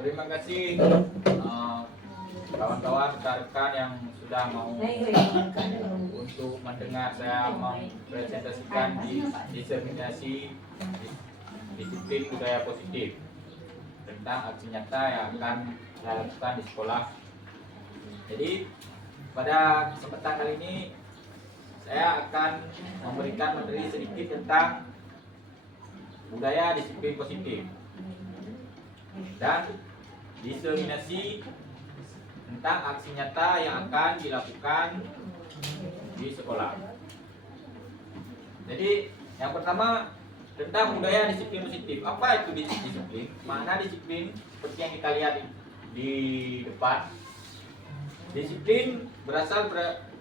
Terima kasih kawan-kawan, rekan-rekan yang sudah mau untuk mendengar saya mempresentasikan diseminasi disiplin budaya positif tentang aksi nyata yang akan saya lakukan di sekolah. Jadi pada kesempatan kali ini saya akan memberikan materi sedikit tentang budaya disiplin positif dan diseminasi tentang aksi nyata yang akan dilakukan di sekolah. Jadi yang pertama tentang budaya disiplin positif. Apa itu disiplin? Mana disiplin? Seperti yang kita lihat di depan. Disiplin berasal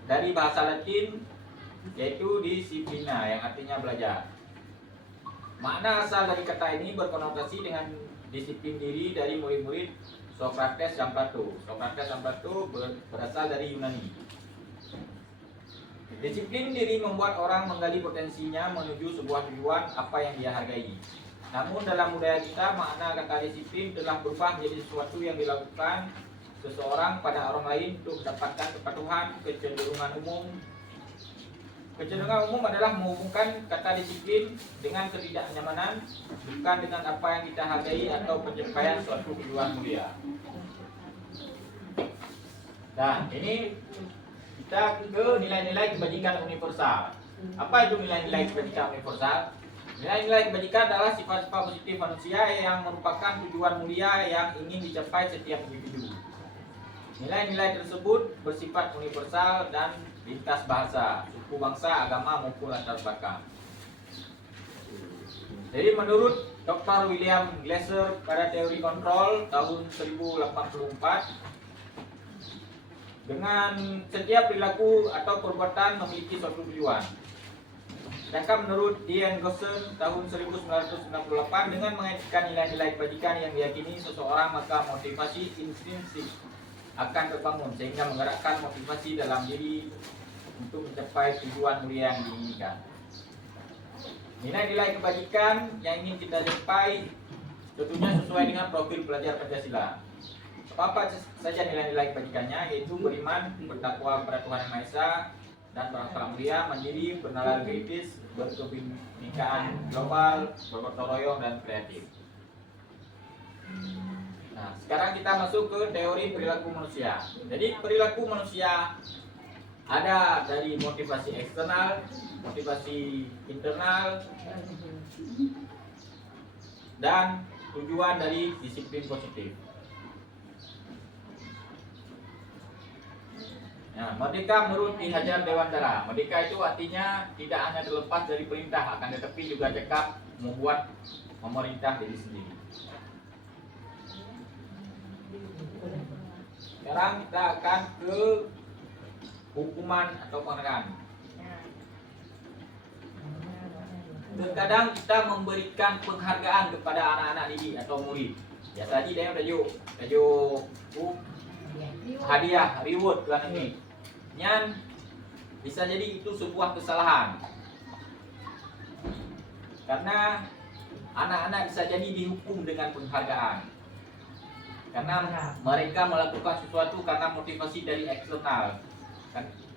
dari bahasa Latin yaitu disiplina yang artinya belajar. Makna asal dari kata ini berkonotasi dengan disiplin diri dari murid-murid Sokrates dan Plato. Sokrates dan Plato berasal dari Yunani. Disiplin diri membuat orang menggali potensinya menuju sebuah tujuan apa yang dia hargai. Namun dalam budaya kita makna kata disiplin telah berubah menjadi sesuatu yang dilakukan seseorang pada orang lain untuk mendapatkan kepatuhan. Kecenderungan umum adalah menghubungkan kata disiplin dengan ketidaknyamanan, bukan dengan apa yang kita hargai atau pencapaian suatu tujuan mulia. Dan ini kita ke nilai-nilai kebajikan universal. Apa itu nilai-nilai kebajikan universal? Nilai-nilai kebajikan adalah sifat-sifat positif manusia yang merupakan tujuan mulia yang ingin dicapai setiap individu. Nilai-nilai tersebut bersifat universal dan lintas bahasa, suku, bangsa, agama maupun latar belakang. Jadi menurut Dr. William Glasser pada teori kontrol tahun 1084, dengan setiap perilaku atau perbuatan memiliki suatu tujuan. Sedangkan menurut Ian Gosson tahun 1998, dengan mengaitkan nilai-nilai kebajikan yang diyakini seseorang, maka motivasi intrinsik akan terbangun sehingga menggerakkan motivasi dalam diri untuk mencapai tujuan mulia yang diinginkan. Nilai-nilai kebajikan yang ingin kita capai tentunya sesuai dengan profil pelajar Pancasila. Apa saja nilai-nilai kebajikannya? Yaitu beriman, bertakwa kepada Tuhan Yang Maha Esa, dan berakhlak mulia, mandiri, bernalar kritis, berkebinekaan global, bergotong royong, dan kreatif. Nah, sekarang kita masuk ke teori perilaku manusia. Jadi perilaku manusia ada dari motivasi eksternal, motivasi internal, dan tujuan dari disiplin positif. Nah, merdeka menurut Ki Hajar Dewantara. Merdeka itu artinya tidak hanya terlepas dari perintah, akan tetapi juga cekap membuat memerintah diri sendiri. Sekarang kita akan ke hukuman atau penghargaan. Terkadang kita memberikan penghargaan kepada anak-anak didik atau murid. Biasa aja dia tajuk hadiah, reward kan ini. Nyan bisa jadi itu sebuah kesalahan. Karena anak-anak bisa jadi dihukum dengan penghargaan. Karena mereka melakukan sesuatu karena motivasi dari eksternal.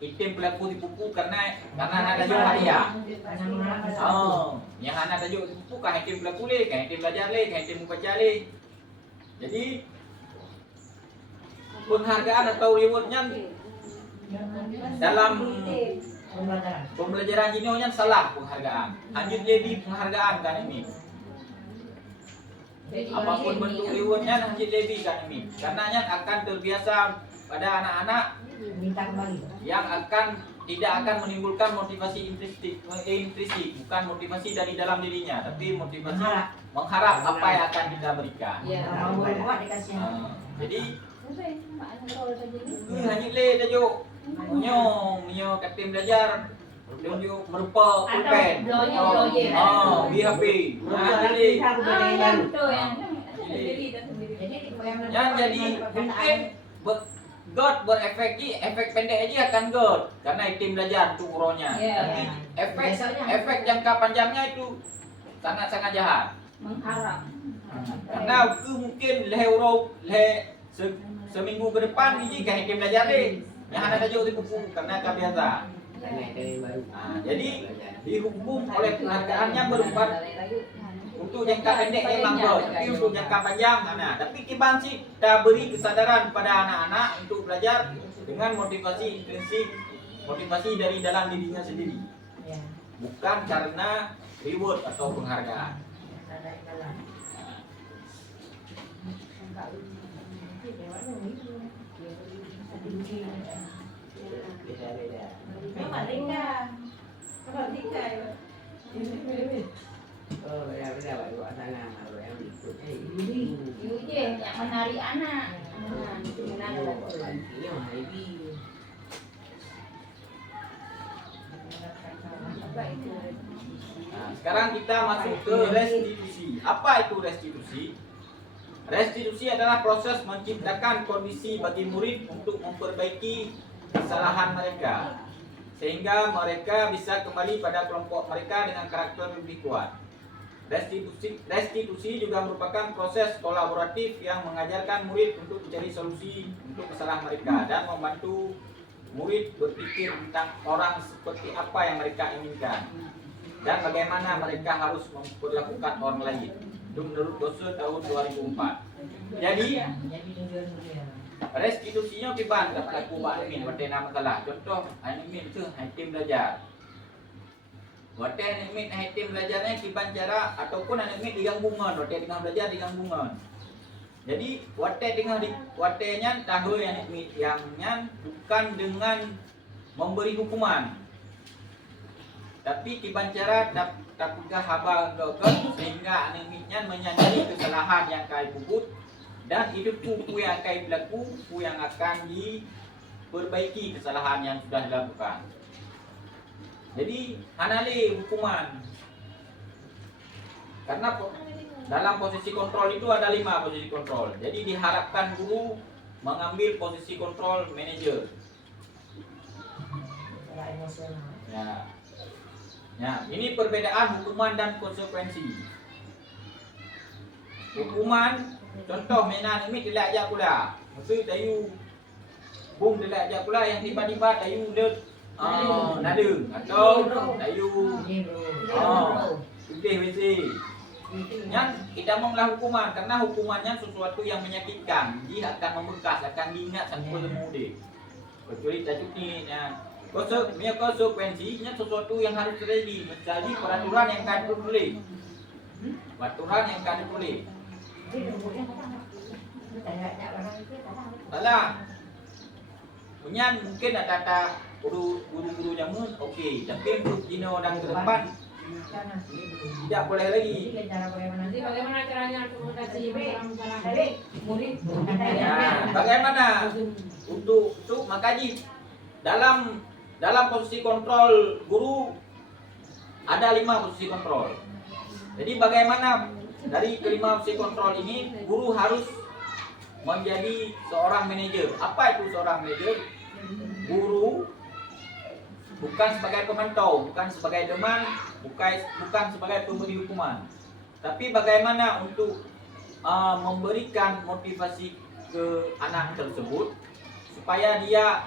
Item pelaku dipupu karena anak tajuk hadiah. Yang anak tajuk dipupu kan item pelaku le, kan item belajar le, kan item membaca le. Jadi penghargaan atau rewardnya dalam pembelajaran jinionya salah penghargaan. Lanjut lebih penghargaan kan ini. Apapun bentuk rewardnya lanjut lebih kan ini. Karenanya akan terbiasa pada anak-anak yang tidak akan menimbulkan motivasi intrinsik, bukan motivasi dari dalam dirinya, tapi motivasi mengharap apa yang akan kita berikan. Jadi hanya le tajuk nyo katim belajar tunjuk merupa pulpen. BHP. Yang jadi mungkin God berefek pendek aja akan God karena itim belajar untuk uronya. Tapi efek jangka panjangnya itu sangat-sangat jahat. Mengharap. Karena mungkin seminggu ke depan ini kan hakim belajar deh. Yang ada tajuk di buku karena akan biasa. Jadi dihukum oleh penghargaannya berupa untuk jangka pendek memang tapi untuk jangka panjang tapi Kiban sih kita beri kesadaran pada anak-anak untuk belajar dengan motivasi intrinsik, motivasi dari dalam dirinya sendiri, bukan karena reward atau penghargaan. Beda Pak buat sana kalau yang ikut Ibu je yang menarik anak. Sekarang kita masuk ke restitusi. Apa itu restitusi? Restitusi adalah proses menciptakan kondisi bagi murid untuk memperbaiki kesalahan mereka, sehingga mereka bisa kembali pada kelompok mereka dengan karakter lebih kuat. Restitusi juga merupakan proses kolaboratif yang mengajarkan murid untuk mencari solusi untuk kesalahan mereka dan membantu murid berpikir tentang orang seperti apa yang mereka inginkan dan bagaimana mereka harus memperlakukan orang lain. Itu menurut Dosa tahun 2004. Jadi restitusinya Kiban dapat aku buat admin waktu nama salah. Contoh admin tu tim belajar. Waktu admin tim belajarnya Kiban cara ataupun admin diganggungan, waktu tengah belajar diganggungan. Jadi watenya tahu yang admin bukan dengan memberi hukuman. Tapi Kiban cara tapukah haba engkau sehingga adminnya menyadari kesalahan yang kai buat dan itu ku yang akan berlaku, ku yang akan diperbaiki kesalahan yang sudah dilakukan. Jadi hanale hukuman. Karena dalam posisi kontrol itu ada 5 posisi kontrol. Jadi diharapkan guru mengambil posisi kontrol manajer. Ya, ini perbedaan hukuman dan konsekuensi. Hukuman, contoh mainan ini tidak ajar pula. Maksud tayu bung tidak ajar pula yang tiba-tiba tayu dia nada atau tayu putih WC. Yang kita menglah hukuman karena hukumannya sesuatu yang menyakitkan. Dia akan membekas, akan diingat sampai muda. Kecuali tajuk ni konsekuensinya sesuatu yang harus terjadi. Menjadi peraturan yang akan ditulis. Peraturan yang akan ditulis. Salah. Punya mungkin ada kata guru-guru jamu okey, tapi untuk dino orang ke depan tidak boleh lagi. Nanti bagaimana caranya akomodasi murid? Bagaimana untuk makaji dalam posisi kontrol guru ada 5 posisi kontrol. Jadi bagaimana dari kelima posisi kontrol ini guru harus menjadi seorang manajer. Apa itu seorang manajer? Guru bukan sebagai pemantau, bukan sebagai teman, bukan sebagai pemberi hukuman. Tapi bagaimana untuk memberikan motivasi ke anak tersebut supaya dia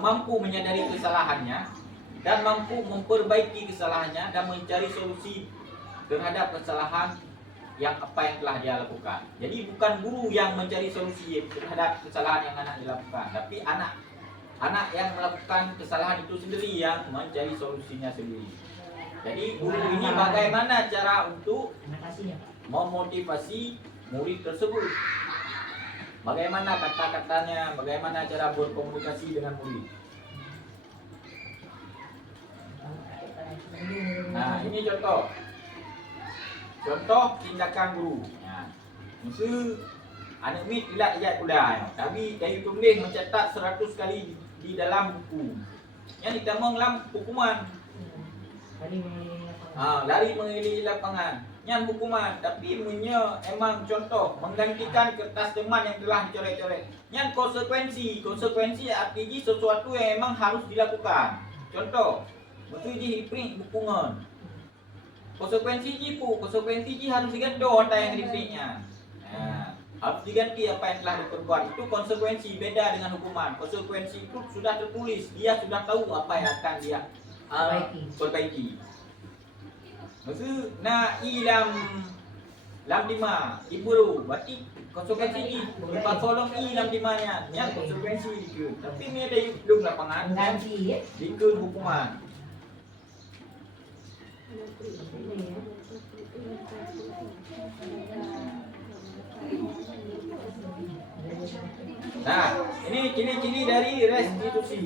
mampu menyadari kesalahannya dan mampu memperbaiki kesalahannya dan mencari solusi terhadap kesalahan yang telah dia lakukan. Jadi bukan guru yang mencari solusi terhadap kesalahan yang anak dilakukan, tapi anak yang melakukan kesalahan itu sendiri yang mencari solusinya sendiri. Jadi guru ini bagaimana cara untuk memotivasi murid tersebut, bagaimana kata-katanya, bagaimana cara berkomunikasi dengan murid. Nah, ini contoh tindakan guru. Mesti anak mit tidak ayat kuda. Tapi kayu tulis mencatat 100 kali di dalam buku. Yang kita dalam hukuman. Lari mengelilingi lapangan. Yang hukuman. Tapi emang contoh menggantikan kertas teman yang telah dicoret-coret. Yang konsekuensi artinya sesuatu yang emang harus dilakukan. Contoh, mesti dihimpring hukuman. konsekuensi ji harus diganti otak yang diberinya. Nah, harus diganti apa yang telah diperbuat. Itu konsekuensi, beda dengan hukuman. Konsekuensi itu sudah tertulis, dia sudah tahu apa yang akan dia perbaiki. Maksud na ilam lam lima iburu berarti konsekuensi ini lepas tolong ilam limanya yang konsekuensi itu. Tapi ini ada belum lapangan Ganti ya. dikun hukuman. Nah, ini ciri-ciri dari restitusi.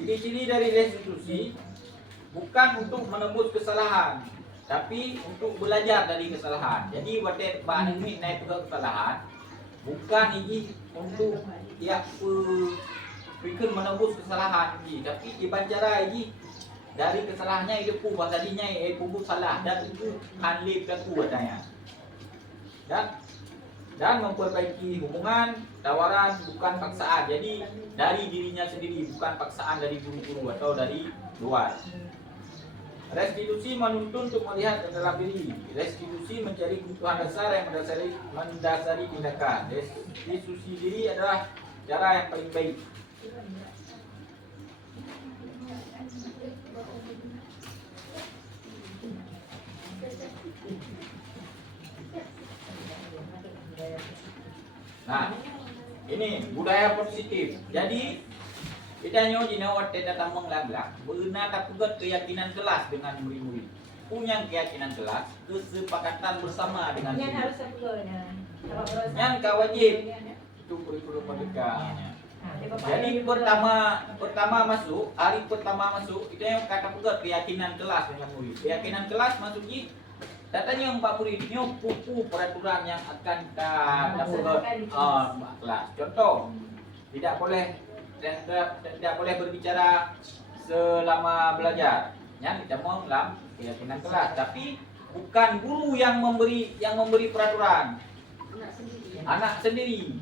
Ciri-ciri dari restitusi bukan untuk menebus kesalahan, tapi untuk belajar dari kesalahan. Jadi waktu bahan ini naik ke kesalahan, bukan ini untuk ya pikir menebus kesalahan ini, tapi dibacara ini dari kesalahannya itu pun tadinya pun salah dan itu handle pelaku katanya. Dan memperbaiki hubungan tawaran bukan paksaan. Jadi dari dirinya sendiri, bukan paksaan dari guru-guru atau dari luar. Restitusi menuntun untuk melihat ke dalam diri. Restitusi mencari kebutuhan dasar yang mendasari tindakan. Restitusi diri adalah cara yang paling baik. Nah, ini budaya positif. Jadi kita nyoji nawat tidak tamang laglak, benar tak juga keyakinan kelas dengan murid-murid. Punya keyakinan kelas, kesepakatan bersama dengan Yang murid. harus sebelumnya. Yang wajib itu kurikulum merdeka. Jadi pertama masuk, hari pertama masuk itu yang kata juga keyakinan kelas dengan murid. Keyakinan kelas masuk di datanya yang Pak Murid ini buku peraturan yang akan kita kelas. Contoh, tidak boleh berbicara selama belajar. Yang kita mau dalam keyakinan kelas, tapi bukan guru yang memberi peraturan. Anak sendiri.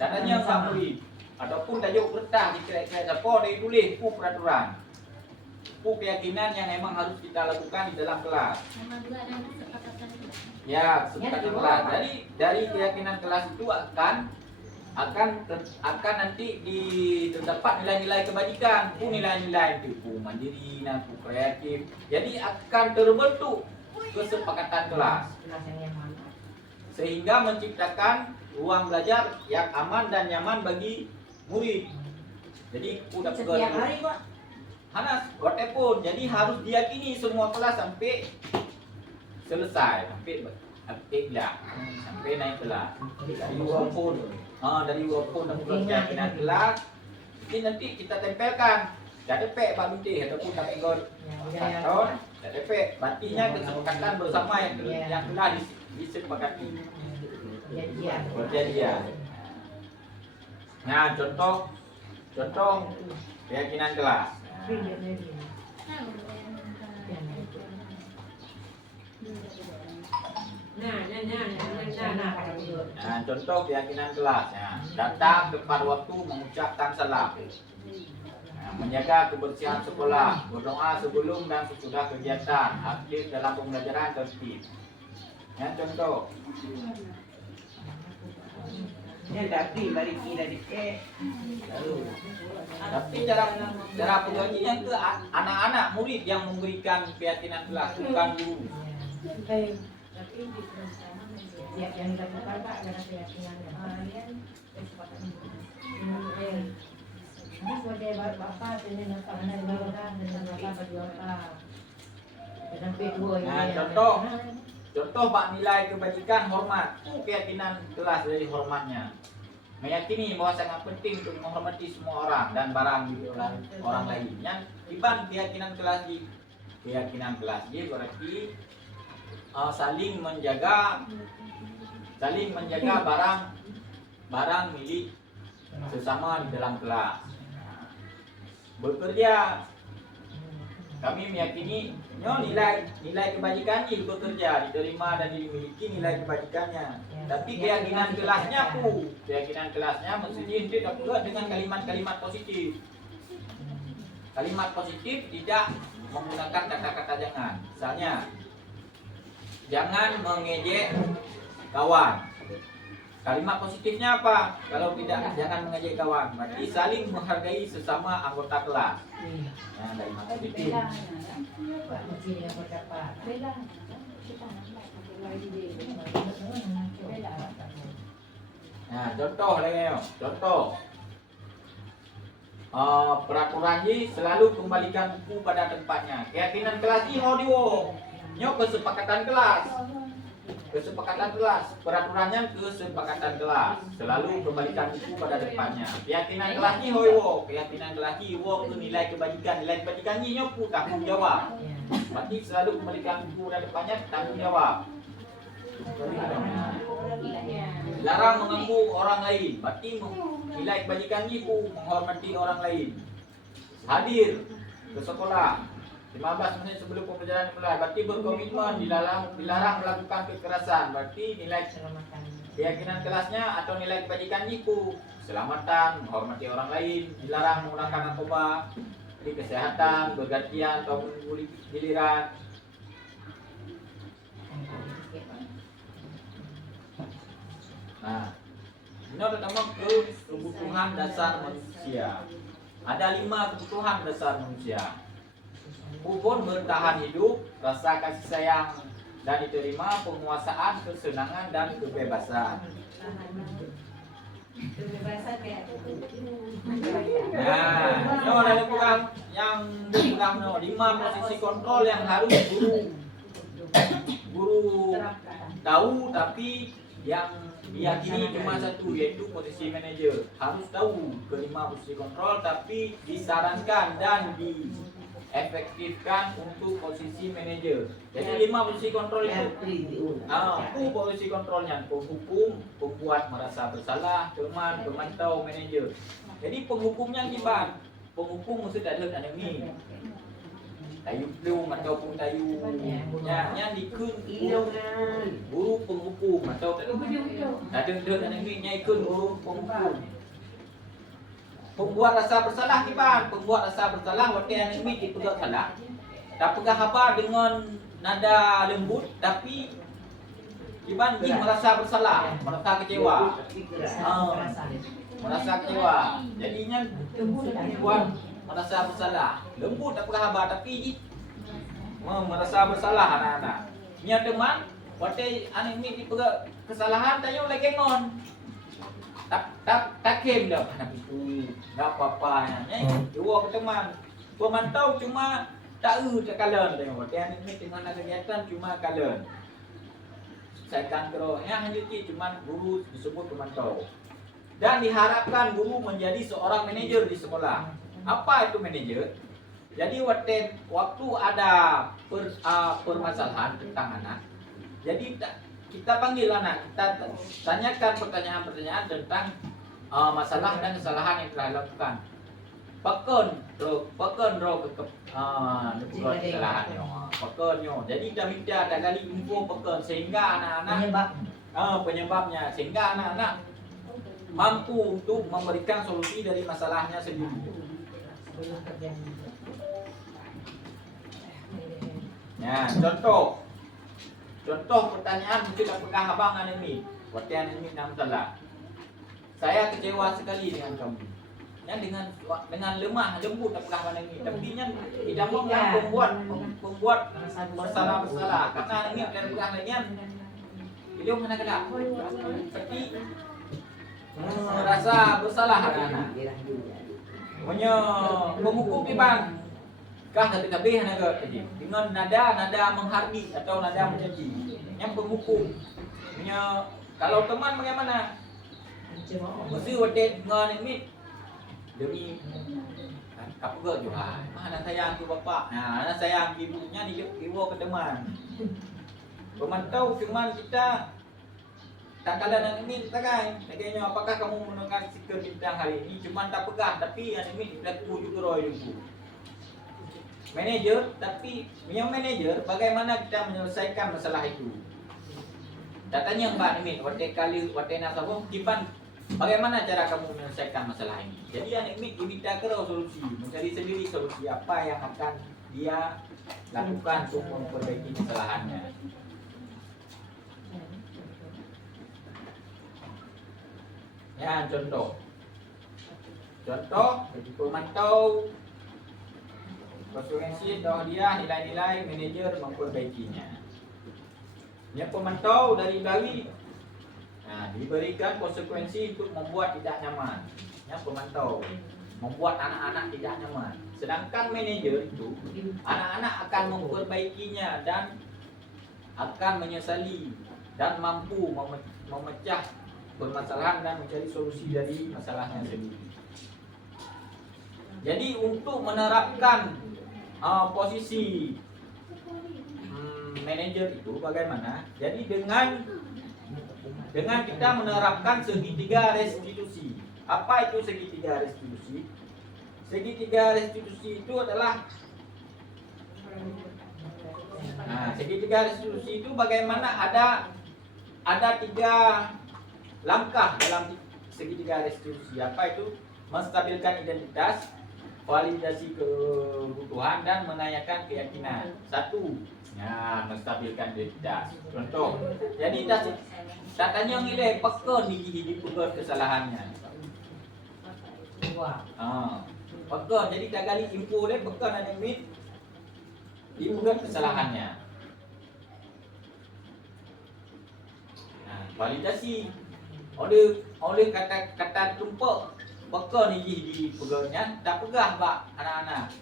Datanya Pak Murid ataupun tajuk bertah dikira-kira siapa dia tulis peraturan. Itu keyakinan yang memang harus kita lakukan di dalam kelas. Ya, sepakatan kelas. Jadi dari keyakinan kelas itu akan nanti terdapat nilai-nilai kebajikan, nilai-nilai itu mandiri, nanti kreatif. Jadi akan terbentuk kesepakatan kelas. Sehingga menciptakan ruang belajar yang aman dan nyaman bagi murid. Jadi udah Setiap hari, Pak. Hanas, whatever. Jadi harus diyakini semua kelas sampai selesai, sampai naik kelas. Dari walaupun dan keyakinan kelas, ini nanti kita tempelkan. KDP Pak Binti ataupun KPGOR kantor, KDP. Artinya kesepakatan bersama yang telah disepakati. Perjanjian. Nah, contoh keyakinan kelas. Nah, contoh keyakinan kelas. Nah, datang tepat waktu mengucapkan salam. Nah, menjaga kebersihan sekolah, berdoa sebelum dan sesudah kegiatan, aktif dalam pembelajaran tertib. Yang contoh. Yang tapi balik dari lalu. Tapi cara pengajian ke anak-anak murid yang memberikan keyakinan kelas, bukan guru. Yang dilakukan Pak adalah keyakinan ini sebagai bapak dengan tangan dan dengan bapak berdoa dengan kedua Nah, contoh Pak nilai kebajikan hormat, itu keyakinan kelas dari hormatnya. Meyakini bahwa sangat penting untuk menghormati semua orang dan barang di orang lain. Yang iban keyakinan kelas berarti saling menjaga barang milik sesama di dalam kelas. Bekerja, kami meyakini nilai kebajikan ini bekerja, diterima dan dimiliki nilai kebajikannya. Tapi keyakinan kelasnya mesti diintikan dengan kalimat-kalimat positif. Kalimat positif tidak menggunakan kata-kata jangan. Misalnya, jangan mengejek kawan. Kalimat positifnya apa? Kalau tidak, jangan mengejek kawan. Berarti saling menghargai sesama anggota kelas. Iya. Nah, dari Tapi positif. beda Pak Uci yang berdapat. Beda. Kita nampak pakai lagi dia. Beda. Nah, contoh lagi, contoh. Peraturan ini selalu kembalikan buku pada tempatnya. Keyakinan kelas ini mau nyok kesepakatan kelas. Kesepakatan kelas, peraturannya kesepakatan kelas. Selalu kembalikan buku pada tempatnya. Keyakinan kelas ini hoyo, keyakinan kelas ini wo nilai kebajikan ini nyok tanggung jawab. Berarti selalu kembalikan buku pada tempatnya, tanggung jawab. Larang mengganggu orang lain. Berarti nilai kebajikan ini menghormati orang lain. Hadir ke sekolah 15 menit sebelum pembelajaran dimulai. Berarti berkomitmen, dilarang melakukan kekerasan. Berarti nilai keyakinan kelasnya atau nilai kebajikan itu keselamatan, menghormati orang lain, dilarang menggunakan narkoba, di kesehatan, bergantian atau menunggu giliran. Nah, ini pertama kebutuhan dasar manusia. Ada 5 kebutuhan dasar manusia. Ubun bertahan hidup, rasa kasih sayang dan diterima, penguasaan, kesenangan dan kebebasan. Kebebasan kayak Nah, no, ada kurang yang kurang no 5 posisi kontrol yang harus guru tahu, tapi yang diyakini cuma satu, yaitu posisi manajer. Harus tahu kelima posisi kontrol, tapi disarankan dan diefektifkan untuk posisi manajer. Jadi 5 posisi kontrol itu. Posisi kontrolnya penghukum, pembuat merasa bersalah, teman, pemantau, manajer. Jadi penghukumnya gimana? Penghukum mesti ada ini. Tayu belum ataupun tayu yang dikun guru penghukum atau ada ini ikut guru penghukum. Pembuat rasa bersalah gimana? Pembuat rasa bersalah waktu yang ini dipegang salah. Tak pegang apa dengan nada lembut, tapi gimana dia merasa bersalah, merasa kecewa. Merasa kecewa. Jadinya buat merasa bersalah. Lembut tak pegang apa, tapi merasa bersalah anak-anak. Nya teman, waktu anak ini dipegang kesalahan, tanya lagi ngon. Tak kem dah anak itu, tak apa-apa. Dua teman, pemantau cuma tak kalian tengok. Dia ni tengah nak kegiatan cuma kalian. Saya kan kalau hanya cuma guru disebut pemantau. Dan diharapkan guru menjadi seorang manajer di sekolah. Apa itu manajer? Jadi waktu ada permasalahan tentang anak, jadi kita panggil anak, kita tanyakan pertanyaan-pertanyaan tentang masalah dan kesalahan yang telah dilakukan. Peken kesalahannya. Pekennya. Jadi kita minta ada kali info peken sehingga anak-anak penyebabnya, sehingga anak-anak mampu untuk memberikan solusi dari masalahnya sendiri. Ya, contoh pertanyaan mungkin apakah abang anemi? Waktu anemi enam salah. Saya kecewa sekali dengan kamu. Ya, dengan lemah lembut apakah anemi? Tapi tidak mau membuat bersalah karena anemi dan pegang lainnya. Beliau mana kena? Tapi merasa bersalah anak-anak. Punya penghukum ni bang. Kah tapi naga dengan nada menghardik atau nada mencaci. Yang penghukum. Punya kalau teman bagaimana? Mesti wadet dengan ini demi apa ke Johan? Anak sayang ke bapak. Nah, anak sayang ibunya dibawa ke teman. Pemantau cuma kita tak kalah ini takai. Katanya apakah kamu mendengar sikap bintang hari ini? Cuma tak pegang, tapi yang ini berlaku juga roy dulu. Manager, tapi yang manager bagaimana kita menyelesaikan masalah itu? Datanya Mbak Nimin, waktu nasabung, kipan bagaimana cara kamu menyelesaikan masalah ini? Jadi yang ini diminta ke solusi, mencari sendiri solusi apa yang akan dia lakukan untuk memperbaiki kesalahannya. Ya, contoh pemantau konsekuensi dia nilai-nilai manajer memperbaikinya. Yang pemantau dari Bali, nah, diberikan konsekuensi untuk membuat tidak nyaman. Yang pemantau membuat anak-anak tidak nyaman. Sedangkan manajer itu, anak-anak akan memperbaikinya dan akan menyesali dan mampu memecah permasalahan dan mencari solusi dari masalahnya sendiri. Jadi untuk menerapkan posisi manajer itu bagaimana? Jadi dengan kita menerapkan segitiga restitusi. Apa itu segitiga restitusi? Segitiga restitusi itu adalah segitiga restitusi itu bagaimana ada 3 langkah dalam segitiga restitusi. Apa itu? Menstabilkan identitas, validasi kebutuhan, dan menanyakan keyakinan. 1. Ya, menstabilkan identitas. Contoh, jadi tanya ngilai peka ni hidup kesalahannya. Peka, jadi tak kali info le peka nak mit dibuat kesalahannya. Validasi. Oleh kata tumpuk peka ni di pegahnya, tak pegah bak anak-anak.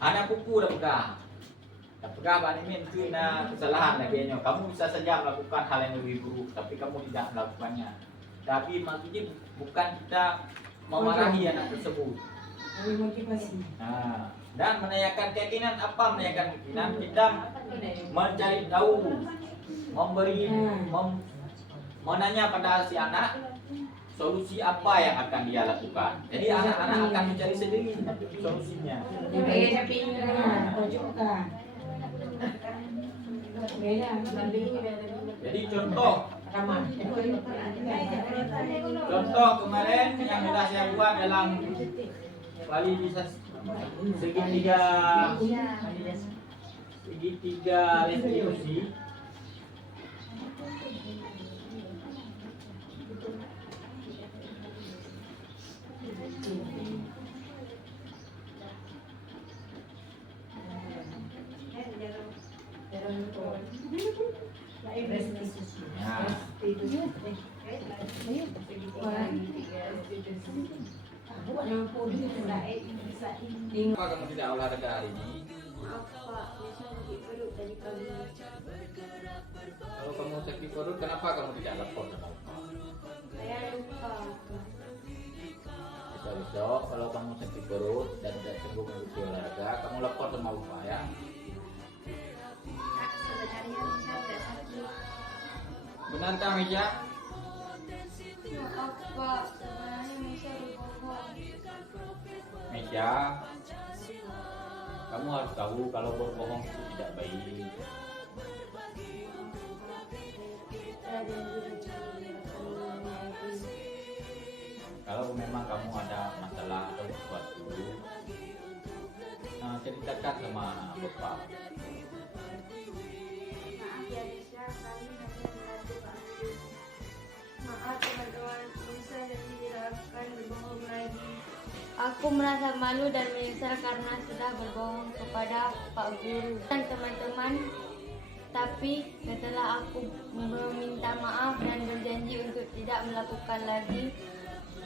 Anak kuku dah pegah. Tak pegah bak ni itu kesalahan lagi. Kamu bisa saja melakukan hal yang lebih buruk, tapi kamu tidak melakukannya. Tapi maksudnya bukan kita memarahi anak tersebut. Dan menanyakan keyakinan. Apa menanyakan keyakinan? Kita mencari tahu, menanya pada si anak solusi apa yang akan dia lakukan. Jadi anak-anak akan mencari sendiri solusinya. Jadi contoh kemarin yang sudah saya buat dalam validasi segitiga restitusi. Kenapa kamu tidak olahraga hari ini? Kalau kamu sakit perut, kenapa kamu tidak lapor sama Pak? Saya lupa. Besok kalau kamu sakit perut dan tidak sembuh mengikuti olahraga, kamu lapor sama Bapak ya. Kak, sebenarnya Misha tidak sakit. Benarkah Meja? Maaf Pak, sebenarnya Misha berbohong. Meja, kamu harus tahu kalau berbohong itu tidak baik. Kalau memang kamu ada masalah atau sesuatu, ceritakan sama Bapak. Maaf ya Misha, kami hanya membantu Pak Aziz. Maaf teman-teman, Misha jadi tidak akan berbohong lagi. Aku merasa malu dan menyesal karena sudah berbohong kepada Pak Guru dan teman-teman. Tapi setelah aku meminta maaf dan berjanji untuk tidak melakukan lagi,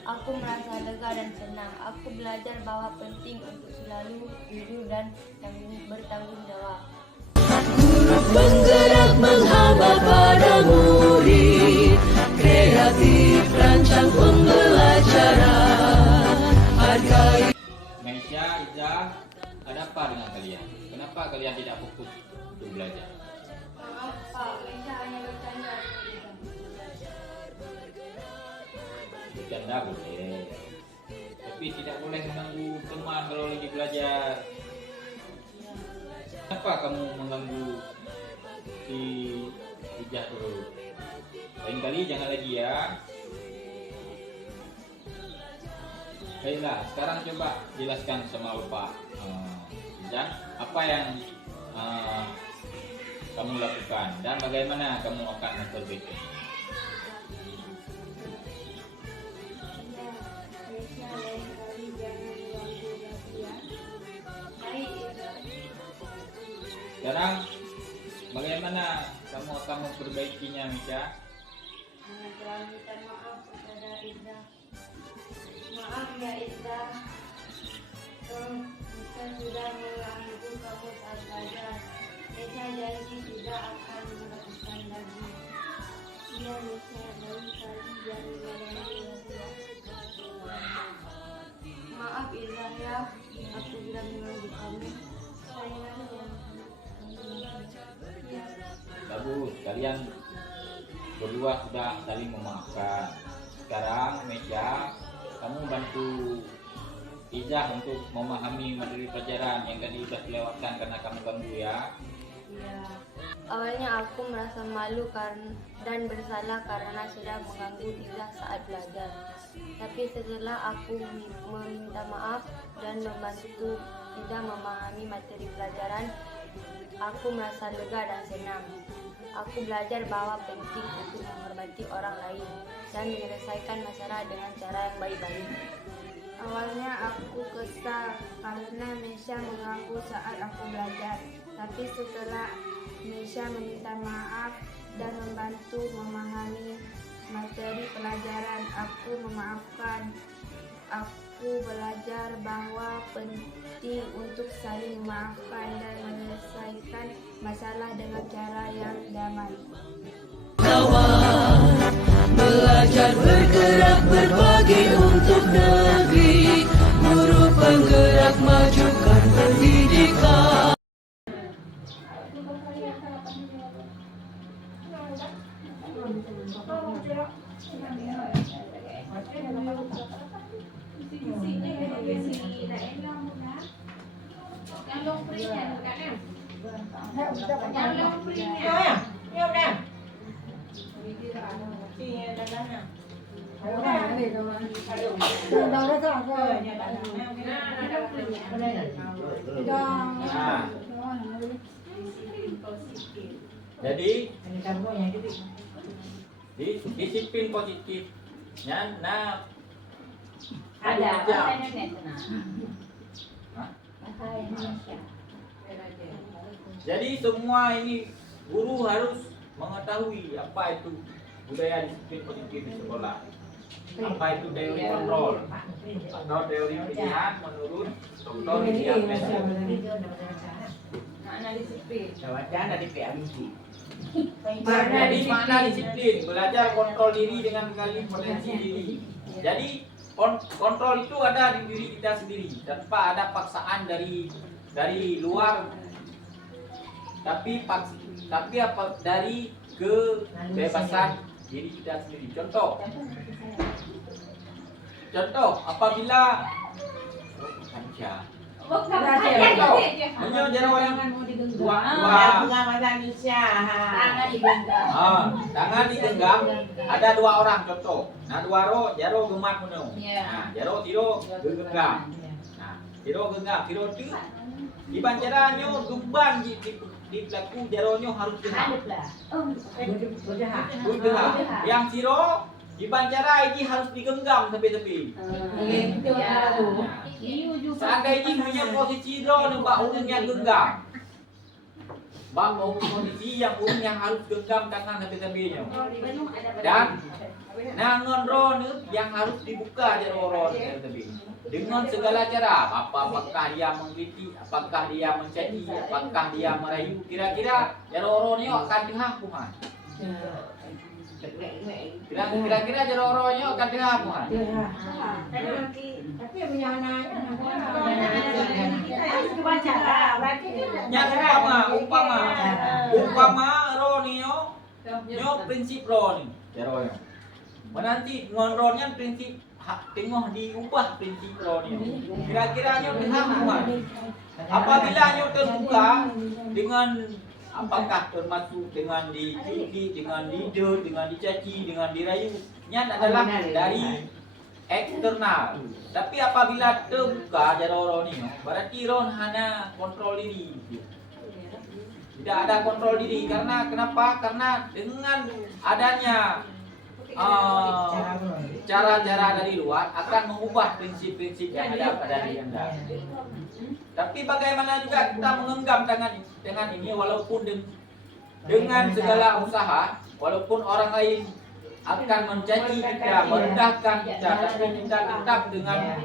aku merasa lega dan senang. Aku belajar bahwa penting untuk selalu jujur dan bertanggung jawab. Menggerak menghamba pada murid, kreatif rancang pembelajaran. Meisha, Iza, ada apa dengan kalian? Kenapa kalian tidak fokus untuk belajar? Maaf Pak, Misha hanya bercanda. Bercanda boleh, tapi tidak boleh mengganggu teman kalau lagi belajar. Kenapa kamu mengganggu si Ijah terus? Lain kali jangan lagi ya. Baiklah, sekarang coba jelaskan sama Bapak Ijah apa yang kamu lakukan dan bagaimana kamu akan memperbaiki? Ya, Mesya lain kali jangan mengganggu lagi ya. Baik, Ida. Sekarang bagaimana kamu akan memperbaikinya, Misha? Dengan telah minta maaf kepada Ida. Maaf ya Ida. Mesya sudah mengganggu kamu saat belajar. Mesya janji tidak akan melakukan lagi. Iya Mesya lain kali jangan mengganggu lagi ya. Maaf Ida ya, aku sudah mengganggu kamu. Sayang ya. Bagus, kalian berdua sudah saling memaafkan. Sekarang Mesya, kamu bantu Ijah untuk memahami materi pelajaran yang tadi sudah dilewatkan karena kamu ganggu ya. Ya. Awalnya aku merasa malu dan bersalah karena sudah mengganggu Ida saat belajar. Tapi setelah aku meminta maaf dan membantu Ida memahami materi pelajaran, aku merasa lega dan senang. Aku belajar bahwa penting untuk menghormati orang lain dan menyelesaikan masalah dengan cara yang baik-baik. Awalnya aku kesal karena Mesya mengganggu saat aku belajar. Tapi setelah Mesya meminta maaf dan membantu memahami materi pelajaran, aku memaafkan. Aku belajar bahwa penting untuk saling memaafkan dan menyelesaikan masalah dengan cara yang damai. Kawan, belajar bergerak berbagi untuk negeri, guru penggerak majukan pendidikan. Nah, jadi di disiplin positifnya, nah Ada jam. bahasa Indonesia. Hah? Bahasa Indonesia. Jadi semua ini guru harus mengetahui apa itu budaya disiplin positif di sekolah. Apa itu teori kontrol atau teori pilihan menurut Dr. Lydia Plesser. Makna disiplin. Wacana di PMC. Jadi makna disiplin, belajar kontrol diri dengan mengenali potensi diri. Jadi kontrol itu ada di diri kita sendiri tanpa ada paksaan dari luar. Tapi apa dari kebebasan diri kita sendiri. Contoh apabila tangan digenggam, ada dua orang contoh. Nah jaro gemat menung. Nah jaro tiro genggam. Nah tiro genggam, tiro tu iban caranya dumban di pelaku jaronyo harus genggam. Bergerak. Yang tiro iban cara ini harus digenggam tepi-tepi. Seandainya punya posisi do nampak urungnya genggam. Bang posisi yang urung yang harus genggam tangan tepi-tepinya. Dan nangon ro yang harus dibuka jaro tepi. Dengan segala cara, apakah dia mengkritik, apakah dia mencaci, apakah dia merayu, kira-kira jaro ni akan dihakuman. Kira-kira jaro ni akan dihakuman. Tapi punya anaknya Umpama ro ni nyo prinsip ro ni jaro ni. Menanti ngonronnya prinsip tengok diubah prinsip ro ni. Kira-kira nyo dihakuman. Apabila nyo terbuka dengan apakah termasuk dengan dicuci, dengan dider, dengan dicaci, dengan dirayu, nya adalah dari eksternal. Tapi apabila terbuka jaro ni, berarti ron hanya kontrol diri. Tidak ada kontrol diri. Karena kenapa? Karena dengan adanya cara-cara dari luar akan mengubah prinsip-prinsip yang ada pada diri Anda. Tapi bagaimana juga kita menggenggam dengan ini walaupun dengan segala usaha, walaupun orang lain akan mencaci kita, merendahkan kita, tapi kita tetap dengan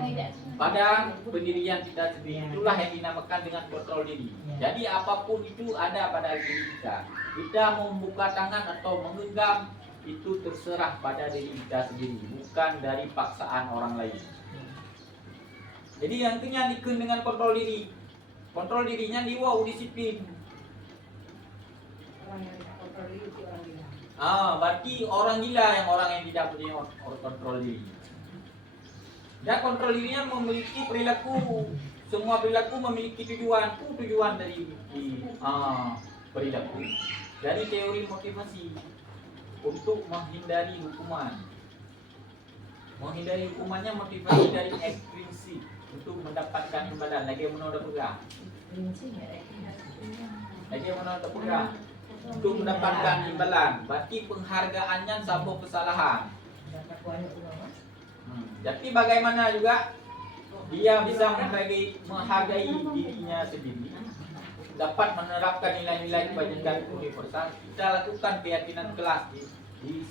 pada pendirian kita sendiri. Itulah yang dinamakan dengan kontrol diri. Jadi apapun itu ada pada diri kita. Kita membuka tangan atau menggenggam itu terserah pada diri kita sendiri, bukan dari paksaan orang lain. Jadi yang kena dikun dengan kontrol diri. Kontrol dirinya diwau disiplin. Orang yang tidak kontrol diri itu orang gila. Berarti orang gila yang orang yang tidak punya kontrol diri. Dan kontrol dirinya memiliki perilaku. Semua perilaku memiliki tujuan dari perilaku. Dari teori motivasi untuk menghindari hukuman. Menghindari hukumannya motivasi dari ekstrinsik untuk mendapatkan imbalan. Lagi menolak pegang. Lagi menolak pegang. Untuk mendapatkan imbalan. Berarti penghargaannya sabuk kesalahan. Jadi bagaimana juga dia bisa menghargai dirinya sendiri, dapat menerapkan nilai-nilai kebajikan universal. Kita lakukan keyakinan kelas di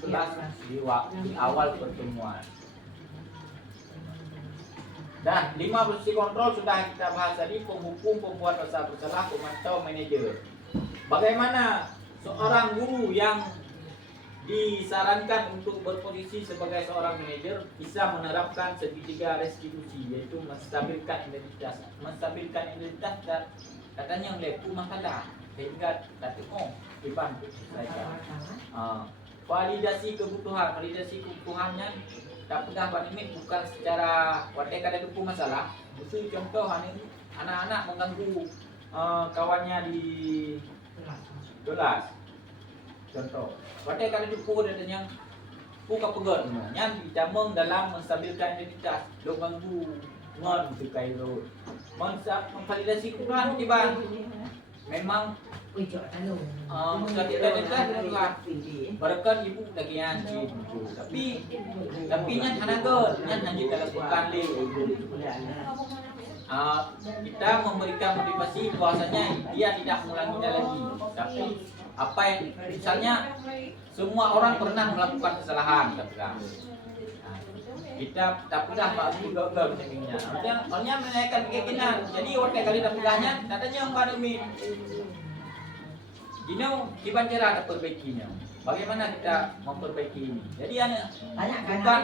kelas di awal pertemuan. Dan 5 posisi kontrol sudah kita bahas tadi: penghukum, pembuat rasa bersalah, pemantau, manajer. Bagaimana seorang guru yang disarankan untuk berposisi sebagai seorang manajer bisa menerapkan segitiga restitusi, yaitu menstabilkan identitas. Menstabilkan identitas katanya melepu masalah sehingga dibantu mereka. Validasi kebutuhannya tak pedah banimit bukan secara watek ada duku masalah. Itu contoh anak-anak mengganggu kawannya di kelas. Contoh, watek ada duku datanya buka pegon, yang dicamung dalam menstabilkan identitas, lo ganggu ngon sukai lo. Memvalidasi kebutuhan tiba memang ketika kita barakan ibu lagi anjing, tapi nya hanagon, nya lanjut dalam bukan le. Kita memberikan motivasi bahwasanya dia tidak mengulanginya lagi. Tapi apa yang misalnya semua orang pernah melakukan kesalahan, kita tak pernah gagal macamnya. Artinya menaikkan keyakinan. Jadi waktu kali dah pegahnya, katanya yang pandemi. Dino gimana cara perbaikinya? Bagaimana kita memperbaiki ini? Jadi bukan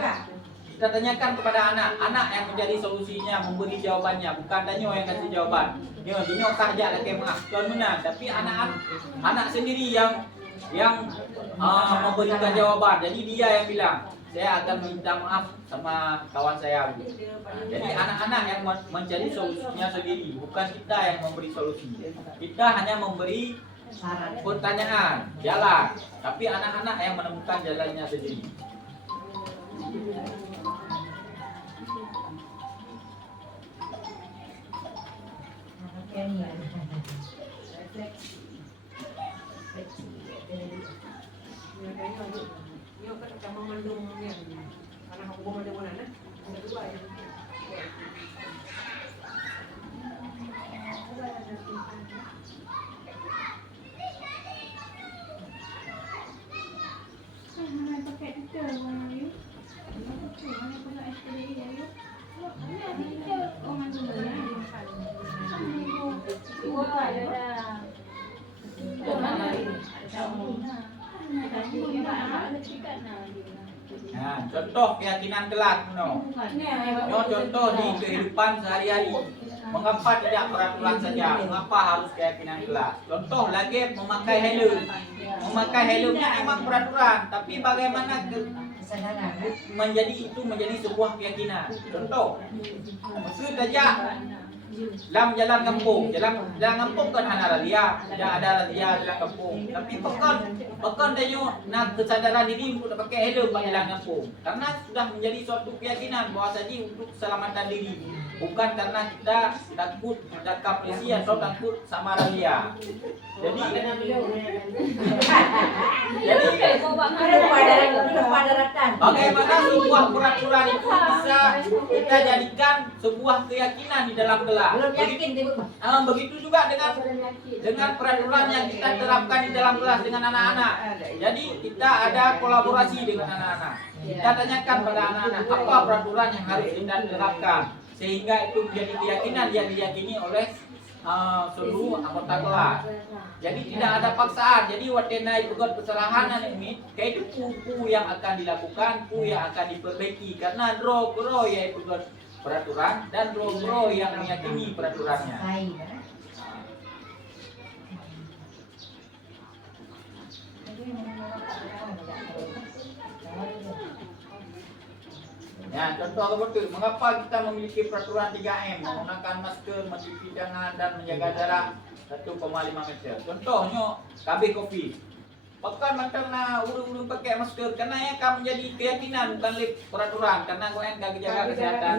kita tanyakan kepada anak yang menjadi solusinya, memberi jawabannya, bukan Danyo yang kasih jawaban. Dino saja lagi mengakal mana, tapi anak sendiri yang memberikan jawaban. Jadi dia yang bilang, saya akan minta maaf sama kawan saya. Jadi anak-anak yang mencari solusinya sendiri, bukan kita yang memberi solusi. Kita hanya memberi pertanyaan, jalan, tapi anak-anak yang menemukan jalannya sendiri. Nah, contoh keyakinan kelas, contoh di kehidupan sehari-hari. Mengapa tidak peraturan saja? Mengapa harus keyakinan kelas? Contoh lagi memakai helm. Memakai helmnya memang peraturan, tapi bagaimana menjadi sebuah keyakinan. Contoh, maksud saja dalam jalan kampung. Jalan kampung kan hanya razia, tidak ada razia jalan kampung. Tapi pekan dia nak kesadaran diri untuk tak pakai helm pada jalan kampung. Karena sudah menjadi suatu keyakinan bahawa saja untuk keselamatan diri. Bukan karena kita takut ditangkap polisi atau takut sama razia. Jadi bagaimana sebuah peraturan itu bisa kita jadikan sebuah keyakinan di dalam kelas. Begitu juga dengan peraturan yang kita terapkan di dalam kelas dengan anak-anak. Jadi kita ada kolaborasi dengan anak-anak. Kita tanyakan pada anak-anak apa peraturan yang harus kita terapkan sehingga itu menjadi keyakinan yang diyakini oleh seluruh anggota kelas. Jadi tidak ada paksaan. Jadi watena itu kesalahan ini kayak itu pu yang akan dilakukan, pu yang akan diperbaiki karena draw yaitu peraturan dan draw yang meyakini peraturannya. Ya, contoh betul. Mengapa kita memiliki peraturan 3M, menggunakan masker, mencuci tangan dan menjaga jarak 1,5 meter. Contohnya KB Kopi. Bahkan macam na urung pakai masker karena ya akan menjadi keyakinan bukan lip peraturan karena kau enggak jaga kesehatan.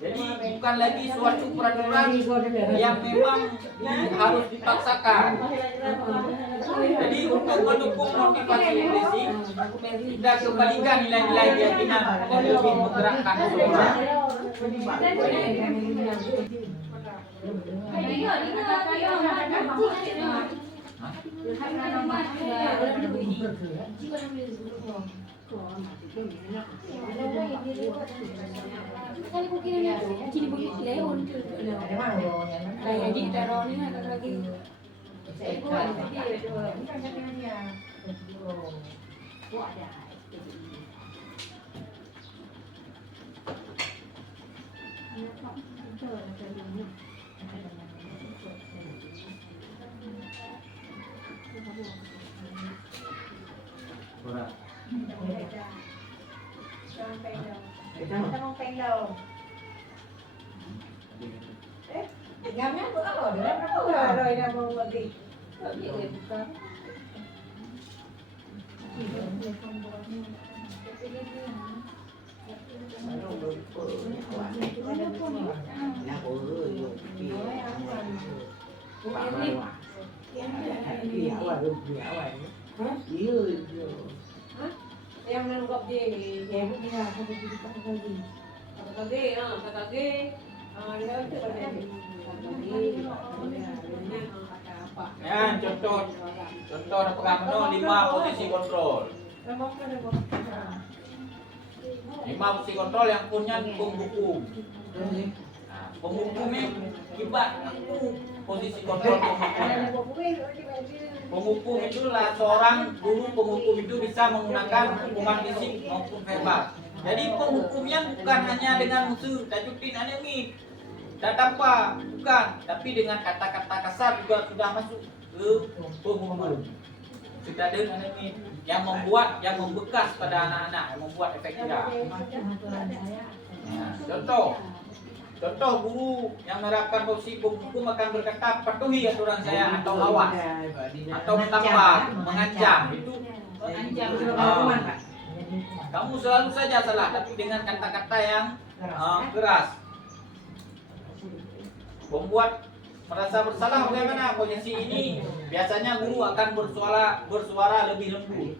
Jadi bukan lagi suatu peraturan yang memang harus dipaksakan. Jadi untuk mendukung motivasi leadership, kita kembalikan nilai-nilai keyakinan dan lebih menggerakkan semua. Kali mungkin ini bukit leon. Kayak di teror ini ada lagi. Gamnya tuh apa? Rồi là một gì? Em đang gặp gì thì em cũng đi làm không có gì Ya, contoh pegang 5 posisi kontrol. 5 posisi kontrol yang punya penghukum. Nah, penghukumnya kibat posisi kontrol penghukumnya. Penghukum itulah seorang guru penghukum itu bisa menggunakan hukuman fisik maupun verbal. Jadi penghukumnya bukan hanya dengan musuh, tajukin anemi, tak apa, bukan, tapi dengan kata-kata kasar juga sudah masuk ke penghukum. Sudah ada anemi yang membekas pada anak-anak, yang membuat efek jerah. Nah, contoh guru yang menerapkan posisi penghukum akan berkata patuhi aturan saya atau awas atau tanpa mengancam itu kamu selalu saja salah tapi dengan kata-kata yang keras. Membuat merasa bersalah bagaimana posisi ini biasanya guru akan bersuara lebih lembut.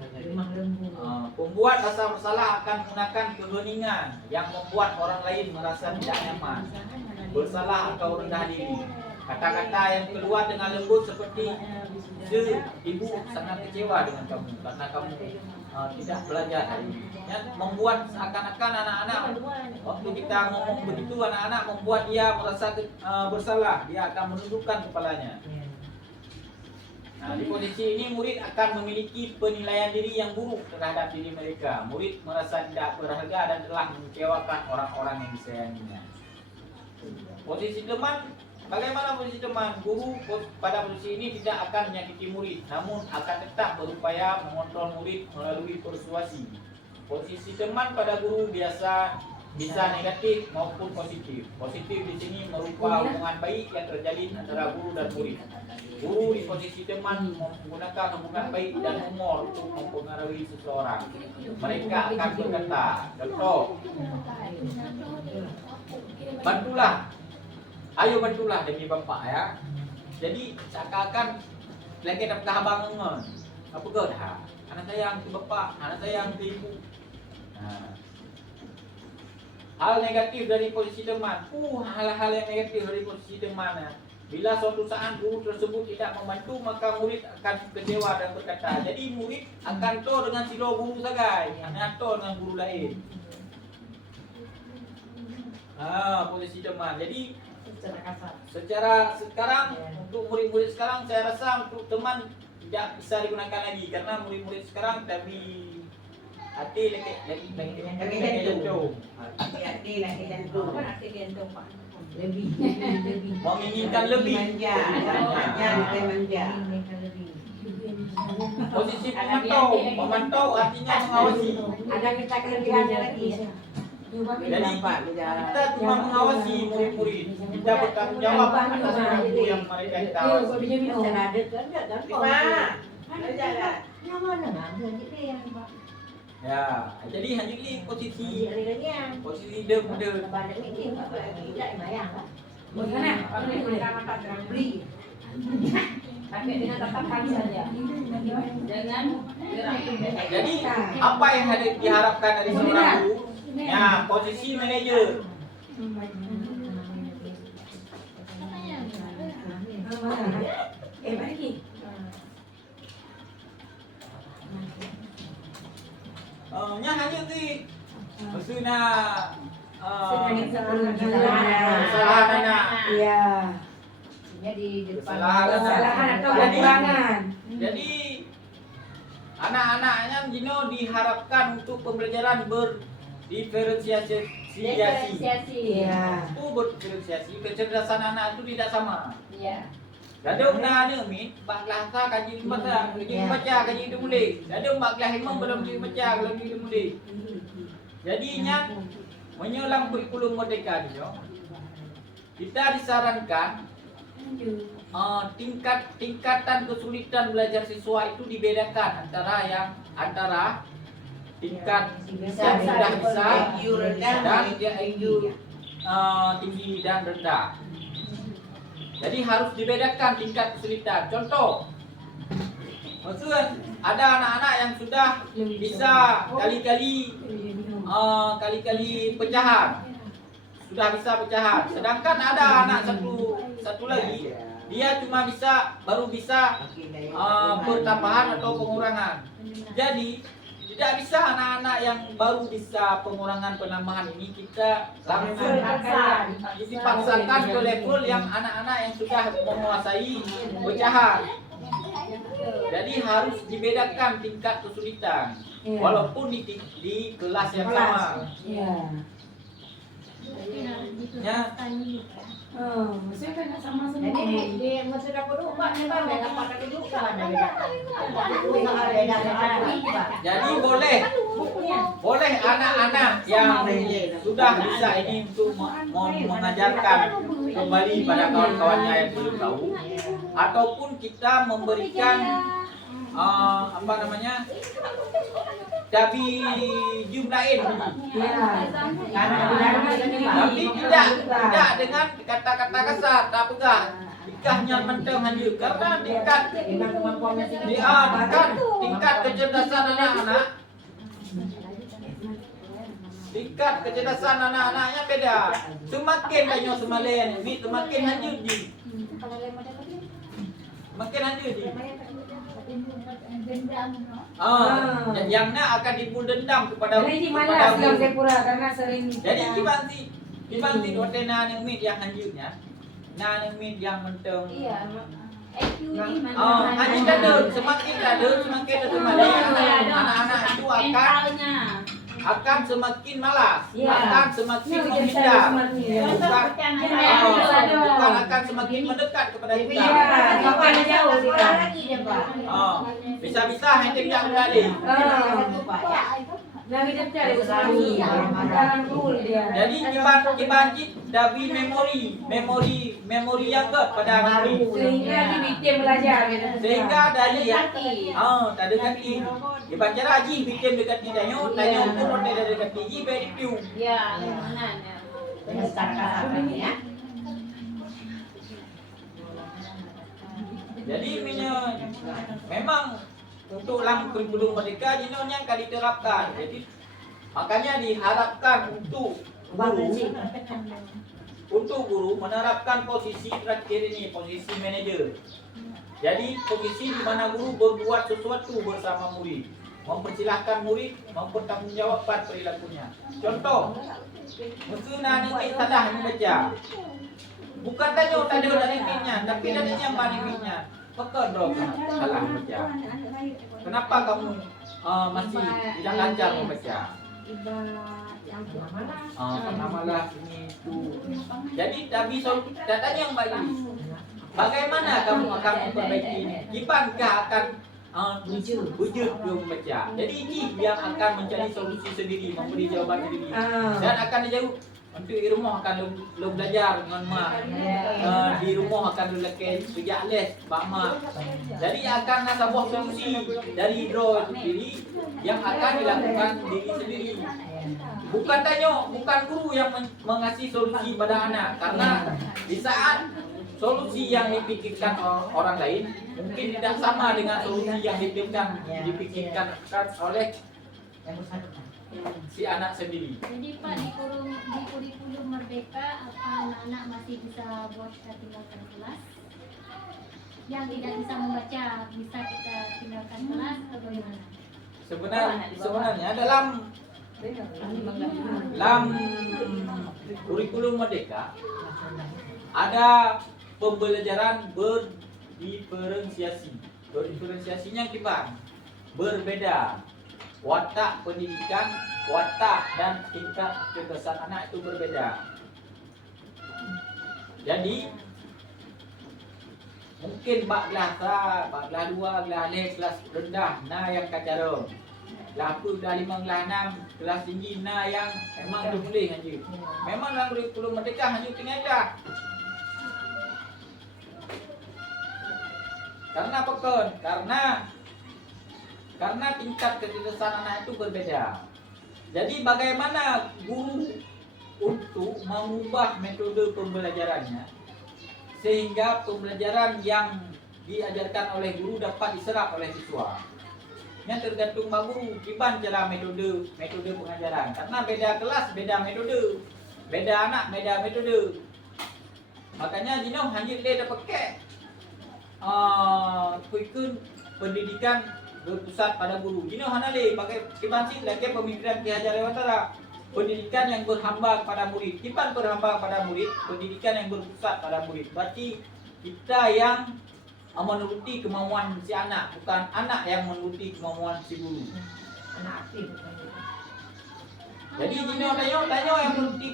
Pembuat rasa bersalah akan menggunakan keheningan yang membuat orang lain merasa tidak nyaman, bersalah atau rendah diri. Kata-kata yang keluar dengan lembut seperti ibu sangat kecewa dengan kamu karena kamu tidak belajar hari ini. Membuat seakan-akan anak-anak waktu kita ngomong begitu anak-anak membuat dia merasa bersalah, dia akan menundukkan kepalanya. Nah, di posisi ini murid akan memiliki penilaian diri yang buruk terhadap diri mereka. Murid merasa tidak berharga dan telah mengecewakan orang-orang yang disayanginya. Posisi teman, bagaimana posisi teman? Guru pada posisi ini tidak akan menyakiti murid, namun akan tetap berupaya mengontrol murid melalui persuasi. Posisi teman pada guru biasa bisa negatif maupun positif. Positif di sini merupakan hubungan baik yang terjalin antara guru dan murid. Guru di posisi teman menggunakan hubungan baik dan humor untuk mempengaruhi seseorang. Mereka akan berkata, contoh, bantulah, ayo bantulah demi bapak ya. Jadi seakan-akan lagi dapat kahabangan. Apa ke dah? Anak sayang ke bapak, anak sayang ke ibu. Nah, hal negatif dari posisi teman. Hal-hal yang negatif dari posisi teman ya. Bila suatu saat guru tersebut tidak membantu, maka murid akan kecewa dan berkata, jadi murid akan to dengan silo guru saja, hanya to dengan guru lain. Posisi teman. Jadi secara sekarang untuk murid-murid sekarang saya rasa untuk teman tidak bisa digunakan lagi karena murid-murid sekarang lebih hati lagi jantung. Hati lagi jantung. Lebih. Menginginkan lebih. Manja, manja. Posisi memantau artinya mengawasi. Ada kita kelebihannya lagi. Jadi kita cuma mengawasi murid-murid. Kita bertanggung jawab atas ilmu yang mereka kita awasi. Ya, jadi hanya ini posisi dem. Tapi dengan tatapan saja. Dengan Jadi apa yang diharapkan dari seorang guru? Ya, posisi manajer. Nya hanya sih maksudnya kesalahan anak. Iya. Di depan Kesalahan atau kekurangan. Jadi anak-anaknya Jino diharapkan untuk pembelajaran berdiferensiasi. Iya. Itu berdiferensiasi, kecerdasan anak itu tidak sama. Iya. Dadung na ni min, bak lahsa kaji baca, kaji menulis. Dadung bak kelas 5 belum baca, belum menulis. Jadinya menyelam kurikulum merdeka ni, kita disarankan tingkatan kesulitan belajar siswa itu dibedakan antara tingkat yang sudah bisa dan IQ tinggi dan rendah. Jadi harus dibedakan tingkat kesulitan. Contoh, maksudnya ada anak-anak yang sudah bisa kali-kali pecahan, sedangkan ada anak satu lagi dia cuma baru bisa pertambahan atau pengurangan. Jadi tidak bisa anak-anak yang baru bisa pengurangan penambahan ini kita langsung dipaksakan ke level yang anak-anak yang sudah menguasai pecahan. Jadi harus dibedakan tingkat kesulitan walaupun di kelas yang sama. Ya. Maksudnya kan sama semua. Jadi maksud aku dulu Pak, memang dalam pakai duduk kan ada Jadi boleh anak-anak yang sudah bisa ini untuk mengajarkan kembali pada kawan-kawannya yang belum tahu, ataupun kita memberikan tapi jumlahin tapi tidak dengan kata-kata kasar, tak pegah nikahnya menteng hanya karena tingkat kecerdasan anak-anaknya beda. Semakin banyak semalayan ini semakin hanyut Yangnya akan dipul dendam kepada karena sering. Jadi dibanti dotena yang mit yang hanjutnya, yang menteng. Iya. Hanya dadun, semakin anak-anak itu akan semakin malas, akan semakin menghindar, bukan akan semakin mendekat kepada kita. Bisa-bisa hendak kembali. Lagi dia cari sekali. Jangan cool dia. Jadi dibanjit dabi memori yang ke pada anak murid. Sehingga dibikin belajar gitu. Sehingga dari ya, Hati. tak ada kaki. Dibaca haji bikin dekat tanyo pun ada dekat ji beri piu. Ya, benar. Ya. Jadi memang untuk dalam kurikulum merdeka jinonnya akan diterapkan. Jadi makanya diharapkan untuk guru menerapkan posisi terakhir ini, posisi manajer. Jadi posisi di mana guru berbuat sesuatu bersama murid, mempersilahkan murid mempertanggungjawabkan perilakunya. Contoh, musuna ini salah membaca. Bukan tanya tadi dari limitnya, tapi dari yang limitnya. Betul dong, salah membaca. Kenapa kamu masih tidak lancar membaca? Karena malah ini itu. Jadi tak bisa datanya yang baik. Bagaimana kamu akan memperbaiki ini? Gibankah akan wujud membaca? Jadi ini yang akan mencari solusi sendiri, memberi jawaban sendiri. Dan akan dijauh. Untuk di rumah akan lu belajar dengan mak. Di rumah akan lu lekeh sejak les mak mak. Jadi akan ada sebuah solusi dari draw itu sendiri yang akan dilakukan diri sendiri. Bukan guru yang mengasih solusi pada anak, karena di saat solusi yang dipikirkan orang lain mungkin tidak sama dengan solusi yang dipikirkan oleh si anak sendiri. Jadi Pak, di kurikulum merdeka apa anak-anak masih bisa buat kita tinggalkan kelas? Yang tidak bisa membaca bisa kita tinggalkan kelas atau bagaimana? Sebenarnya dalam kurikulum merdeka ada pembelajaran berdiferensiasi. Berdiferensiasinya gimana? Berbeda. Watak pendidikan, watak dan tingkat kecerdasan anak itu berbeda. Jadi mungkin bak kelas 2, kelas 2, kelas rendah, nah yang kacara. Kelas 1, kelas 5, kelas 6, kelas tinggi, nah yang memang tu boleh hanya. Memang dalam kurikulum merdeka hanya tinggal dah. Karena apa kan? Karena tingkat kecerdasan anak itu berbeda. Jadi bagaimana guru untuk mengubah metode pembelajarannya sehingga pembelajaran yang diajarkan oleh guru dapat diserap oleh siswa. Ini tergantung pak guru gimana cara metode pengajaran. Karena beda kelas beda metode, beda anak beda metode. Makanya Jino hanya dia pakai kurikulum pendidikan berpusat pada guru. Jino hanale pakai kibansi lagi pemikiran Ki Hajar Dewantara. Pendidikan yang berhamba pada murid. Kiban berhamba pada murid, pendidikan yang berpusat pada murid. Berarti kita yang menuruti kemauan si anak, bukan anak yang menuruti kemauan si guru. Anak aktif. Jadi Jino tanya yang menuruti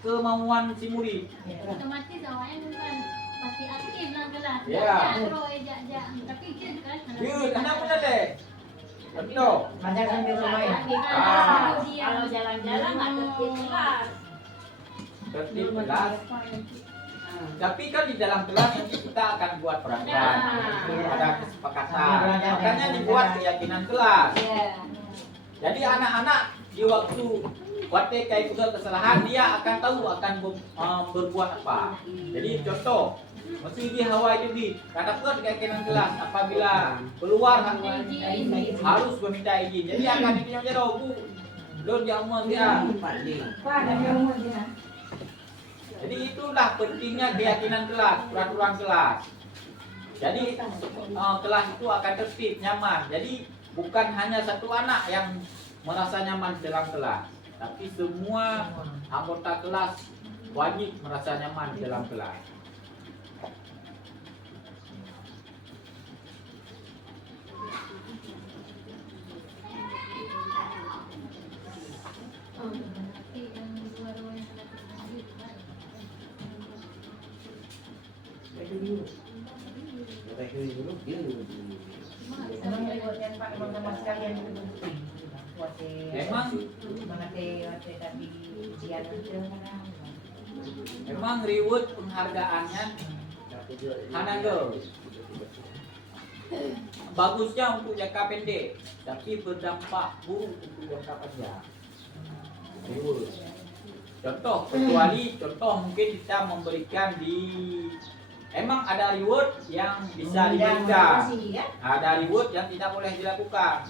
kemauan si murid. Otomatis awalnya bukan pasti aktif dalam kelas. Ya. Tapi ikut kan? Yuk, anak benar deh. Betul. Belajar sambil bermain. Kalau jalan-jalan nggak tertib kelas. Tertib kelas. Tapi kan di dalam kelas nanti kita akan buat peraturan, ada kesepakatan. Makanya dibuat keyakinan kelas. Jadi anak-anak di waktu kayak juga kesalahan dia akan tahu akan berbuat apa. Jadi contoh, mesti di Hawaii itu katakan keyakinan kelas apabila keluar harus meminta izin. Jadi akan dibilang jadi bu, don jangan dia. Jadi itulah pentingnya keyakinan kelas, peraturan kelas. Jadi kelas itu akan tertib, nyaman. Jadi bukan hanya satu anak yang merasa nyaman dalam kelas, tapi semua anggota kelas wajib merasa nyaman dalam kelas. Emang buat yang Pak teman-teman sekalian itu penting. Memang tapi ujian itu kan. memang reward penghargaannya Hanando. Bagusnya untuk jangka pendek, tapi berdampak buruk untuk jangka panjang. Reward. Contoh, contoh mungkin kita memberikan emang ada reward yang bisa diberikan, ada reward yang tidak boleh dilakukan.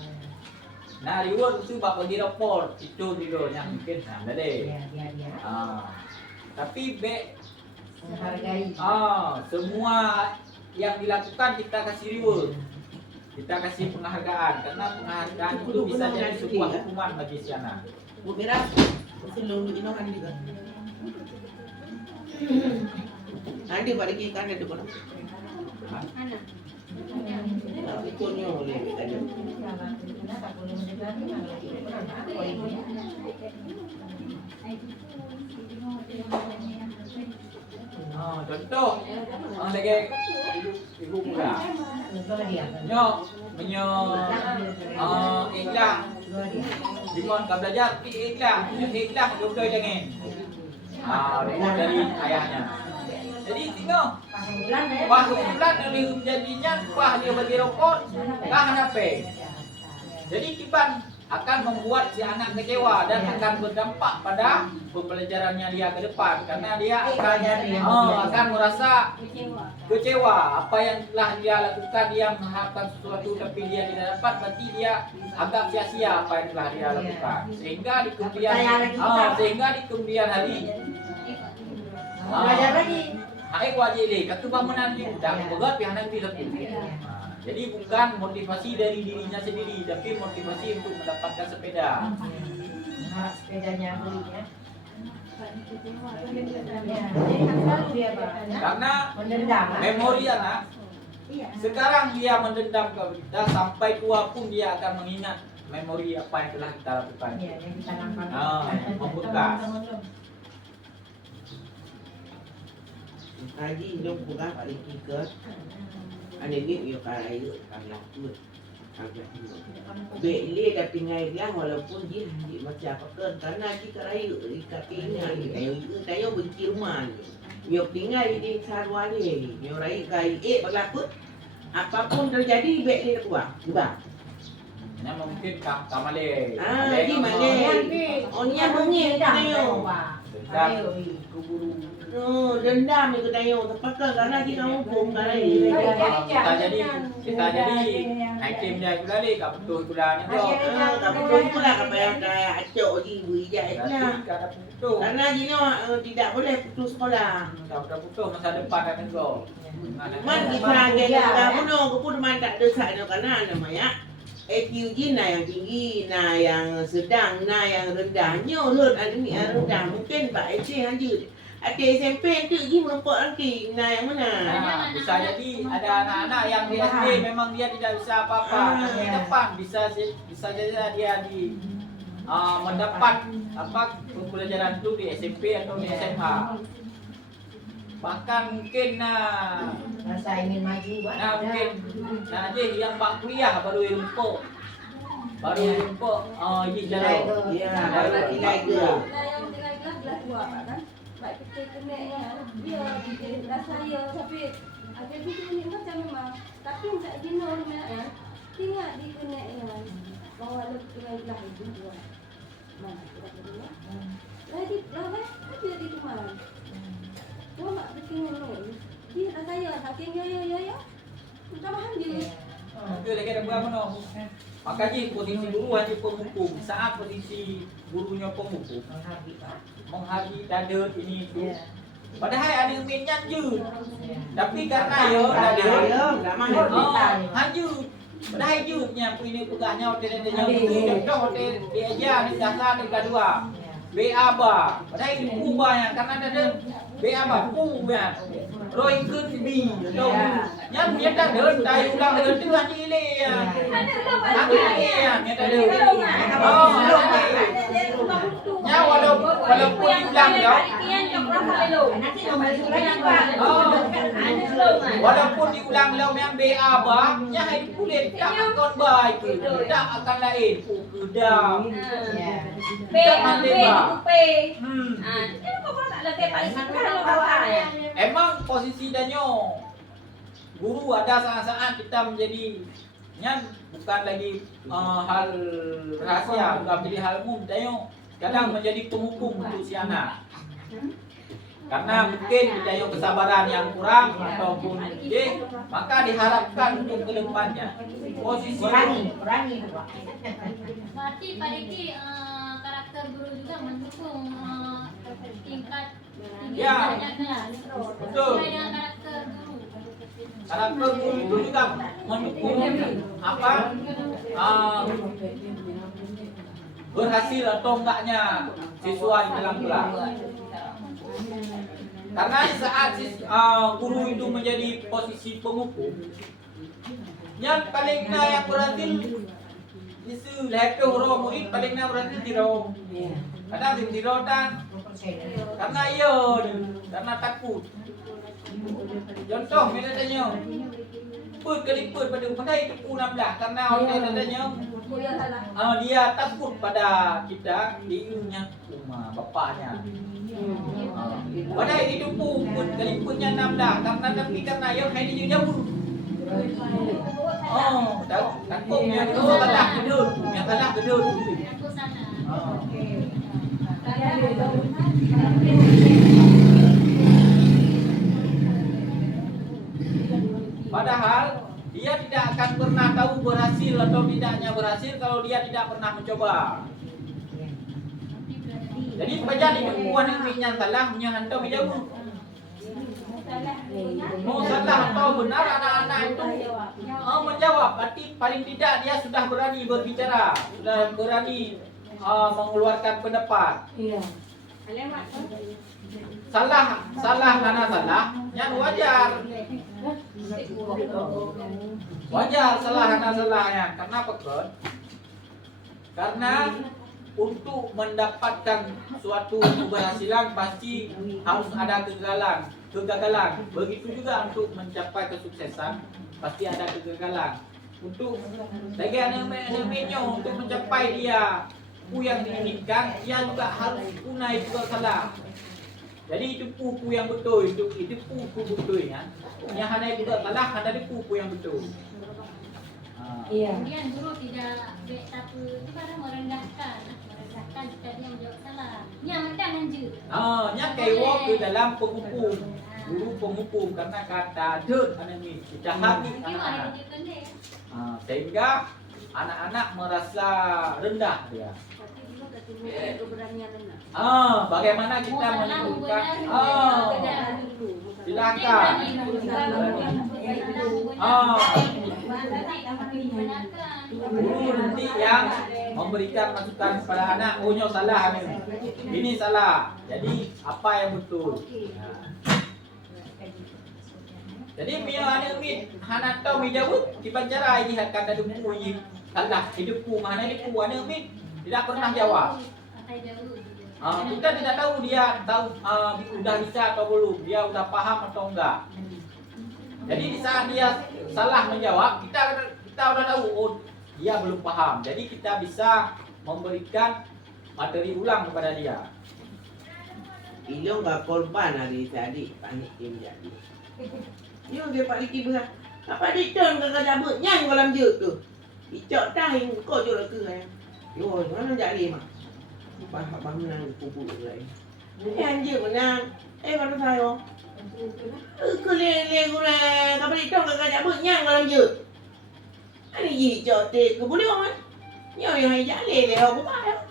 Nah, reward itu bagi rapor itu tidurnya mungkin ada deh. Tapi Menghargai. semua yang dilakukan kita kasih reward, kita kasih penghargaan, karena penghargaan itu bisa jadi sebuah hukuman bagi si anak. Bu Mira, selalu inohan juga. Nanti balik ikan itu pun. Anak. Itu nyoleh ada. Contoh, lagi ibu muda, ikhlas, dimon kau belajar ikhlas, jodoh jangan. Reward dari ayahnya. Jadi tengok, wah bulan dari jadinya, wah dia bagi rokok, apa? Jadi kiban akan membuat si anak kecewa dan akan berdampak pada pembelajarannya dia ke depan, karena dia akan merasa kecewa apa yang telah dia lakukan. Dia mengharapkan sesuatu tapi dia tidak dapat, berarti dia agak sia-sia apa yang telah dia lakukan, sehingga di kemudian hari Belajar lagi. hai wajib deh kata bangunan dia dah berat pihak nanti tapi. Jadi bukan motivasi dari dirinya sendiri, tapi motivasi untuk mendapatkan sepeda. Sepedanya belinya. Karena Mendendam. memori anak, sekarang dia mendendam ke kita, sampai tua pun dia akan mengingat memori apa yang telah kita lakukan. Iya, yang ditanamkan. Membekas. Haji hidup bukan paling ikat. Ada ni yo karayu kalakut. Agak hidup. Beli dah pingai dia walaupun dia macam apa kan, karena kita karayu ikat pingai. Ayo tayo benci rumah ni. Yo pingai di sarwan ni. Yo rai kai berlakut. Apapun terjadi beli kuah. Cuba. Hanya mungkin kamale. Di Malay. Onya mungkin tayo. Kuburu. Dendam itu tayo. Terpakai karena kita hukum karayu. Kita jadi hakim dia pula ni, kau betul pula ni tu. Betul pula apa yang saya acok di Wijaya itu lah. Kau putus. Karena Dino tidak boleh putus sekolah. Kau dah putus masa depan kan kau. Man kita agak bunuh, aku pun tak dosa no karena namanya EQG yang tinggi, yang sedang, yang rendah. Nyolot ada ni yang rendah. Mungkin Pak Ece aja. Ada SMP tu pergi merompak nanti. Yang mana? Bisa jadi ada anak-anak yang di SD memang dia tidak bisa apa-apa. Di depan bisa jadi dia mendapat pembelajaran itu di SMP atau di SMA. Bahkan mungkin Rasa ingin maju. mungkin aja yang bak kuliah baru lumpuk. Ini jalan. Ya, baru ilegal. Yang tinggal kelas 2 kan. Baik kita kena dia rasa dia tapi ada video ni macam memang tapi tak jenuh memang tinggal di kena yang bawa lu tinggal kelas itu dua. Mana kita kedua. Lagi tapi di rumah. Cuma bikin ni. Dia rasa dia hakim ya. Tambahan dia. Itu lagi ada berapa no? Makanya posisi guru hanya penghukum. Saat posisi gurunya penghukum, menghargai dada ini itu. Padahal ada minyak je. Tapi karena hanya padahal je nya ini pegahnya hotel contoh hotel dia aja ni dasar ni kedua. BA ba. Padahal ini ubah yang karena ada BA ba ubah. Roy kun bi. Yang dia tak ada tayu ulang dengan tu hanya ile ya. Ada ya, dia tak ada. Nya walaupun diulang tau. Walaupun diulang lau yang BA bang, nya hai kulit tak akan baik ke. Tak akan lain. Kedam. Emang posisi danyo guru ada saat-saat kita menjadi nya bukan lagi hal rahasia, bukan menjadi hal umum danyo kadang menjadi penghukum untuk si anak. Karena mungkin danyo kesabaran yang kurang ataupun maka diharapkan untuk kedepannya posisi Kurangi. Berarti Pak Diki karakter guru juga mendukung tingkat tinggi Ya. kelas. Betul. Sesuai dengan karakter guru. karakter guru itu juga mendukung apa berhasil atau enggaknya siswa di dalam kelas. Karena saat guru itu menjadi posisi penghukum, yang paling yang berhasil itu lepas orang murid paling berhasil tiro. Kadang tiro dan karena karena takut. Contoh misalnya put keliput pada pandai itu 16 karena orang katanya dia takut pada kita diunya rumah bapaknya. Padahal itu put keliputnya 16 karena hai dia jauh. Tahu takutnya itu kalah gedut, yang kalah gedut. Aku sana. Padahal dia tidak akan pernah tahu berhasil atau tidaknya berhasil kalau dia tidak pernah mencoba. Jadi belajar itu bukan yang salah, punya hantar jauh. Mau salah atau benar anak-anak itu menjawab. Berarti paling tidak dia sudah berani berbicara, sudah berani mengeluarkan pendapat. Salah karena salah, yang wajar. Wajar salah karena salahnya. Kenapa kan? Karena untuk mendapatkan suatu keberhasilan pasti harus ada kegagalan. Begitu juga untuk mencapai kesuksesan pasti ada kegagalan. Untuk bagi anak-anaknya untuk mencapai dia yang diinginkan, dia juga harus punai juga salah. Jadi itu pupu yang betul, itu pupu betulnya. Yang hanya juga salah, hanya di pupu yang betul. Kemudian guru tidak itu kadang merendahkan jika dia menjawab salah. Yang macam anjir. Yang kayak ke dalam penghukum, guru penghukum karena kata dud anemi kita hati anak-anak. Sehingga anak-anak merasa rendah dia. Bagaimana kita menunjukkan? Silakan. Guru nanti yang memberikan masukan kepada anak, ohnya salah ini salah. Jadi apa yang betul? Jadi biar anak ni anak tahu menjawab dibacara ini akan ada buku ini. Salah hidupku mana hidupku anak ni tidak pernah jawab. Kita tidak tahu dia sudah bisa atau belum, dia sudah paham atau enggak. Jadi di saat dia salah menjawab, kita sudah tahu dia belum paham. Jadi kita bisa memberikan materi ulang kepada dia. Ilong gak korban hari tadi panik tim jadi. Yo dia Pak Diki bilang, apa ditun kagak dabut nyang kolam je tu. Icok tahin kau jual ke ya. Yo mana jadi mak. Bang menang pupu lain. Anjir menang. Kalau saya kelele gula kapal itu kagak dabut nyang kolam je. Ani icok te ke boleh orang. Yo yang jale le aku payah.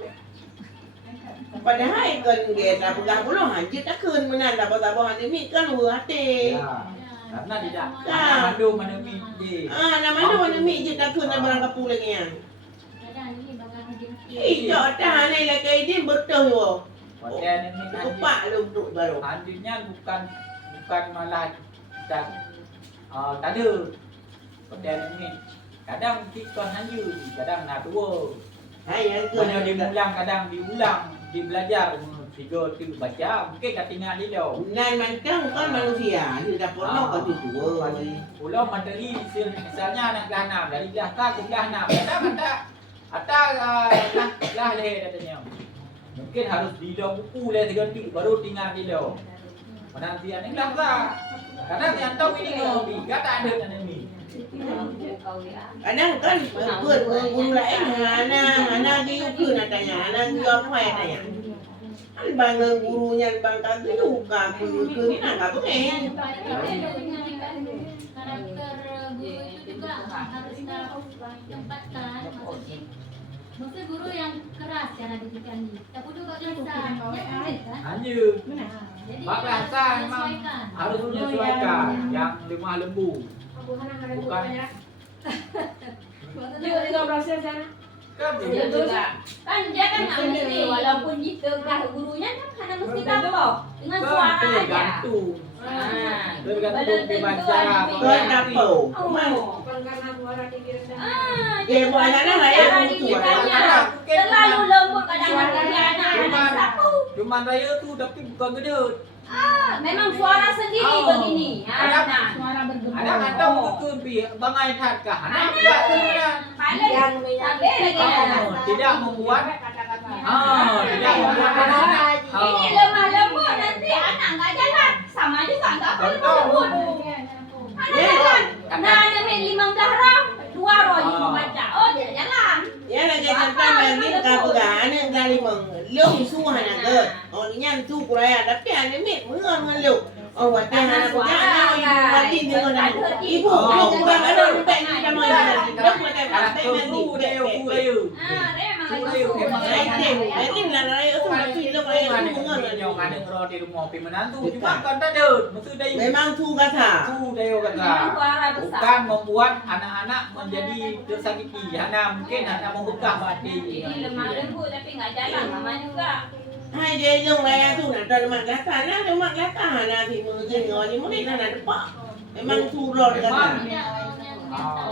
Padahal kan kita pegang puluh anjir tak kun menang dapat ada mi kan hati. Karena tidak mandu manemi di. Nama mana mi je tak kun barang kapul lagi yang. Ijak tahan ni lah kayak dia betul yo. Hotel ini Lupa lu duduk baru. anjingnya bukan malah tak ada. Hotel ini kadang tikon anjing, kadang nak dua. Hai yang Kadang diulang, kadang diulang, dibelajar tiga tu baca, mungkin kat tinggal dia dah. Nan mantang kan manusia, dia dah pernah kat tu tua. Pulau menteri misalnya anak kelas 6 dari kelas tak ke kelas 6. Atas lah leh katanya. Mungkin harus dilo buku leh diganti baru tinggal dilo. Penantian ni kelas tak. Karena dia tahu ini ngopi, kata ada kan ini. Kadang kan buat guru lain anak dia ke nak tanya, anak dia apa yang tanya. Kan bang gurunya bang kaki juga ke ni nak apa ni? Karakter guru itu juga harus kita tempatkan. Maksudnya guru yang keras cara didikannya. Tapi juga kasar. Kan? Hanya Jadi Mak harus kasar memang menyesuaikan. harus menyesuaikan yang lemah lembu. Bukan kan Ya juga. Kan dia kan nggak mesti walaupun gitu kan gurunya kan karena mesti tahu dengan suara aja. tergantung. Tergantung Belum di tentu baca. ada Kau apa? Jadi buat anak lah ya, cara guru tua. didikannya terlalu lembut kadang-kadang dia anak satu. Cuman raya tu tapi bukan gedut. Memang suara sendiri begini. Nah, Suara bergema. Ada kata mungkin bi bangai tat kah? Anak tidak kemudian. paling sampai lagi. Tidak membuat tidak membuat anak. Ini lemah lembut nanti anak nggak jalan sama juga nggak perlu lembut. Anak jalan. Nah ada main 15 ram 2 roh membaca. Oh dia jalan. Ya nak jadi tentang ni kapuran yang kali menglung suah nak ke. Oh ni yang tu kuraya tapi ane mit mengelung. Oh waktu anak punya anak mati dengan ibu. Oh bukan ada sampai ni dah mai. Dah macam sampai mandi. Dia Dia memang Ini lah raya tu nak film raya tu mengelung. yang ada ngerot di rumah pi menantu cuma kan tak ada. Maksud dia Memang tu kata. tu dia kata. suara besar. Bukan membuat anak-anak menjadi tersakiti. Hanya mungkin hanya membuka hati. Ini lemah lembut tapi nggak jalan sama juga. Hai dia jong raya tu nak ada mak kata nak ada mak kata nak di mungkin ngoni mungkin nak depak. Memang turun kata.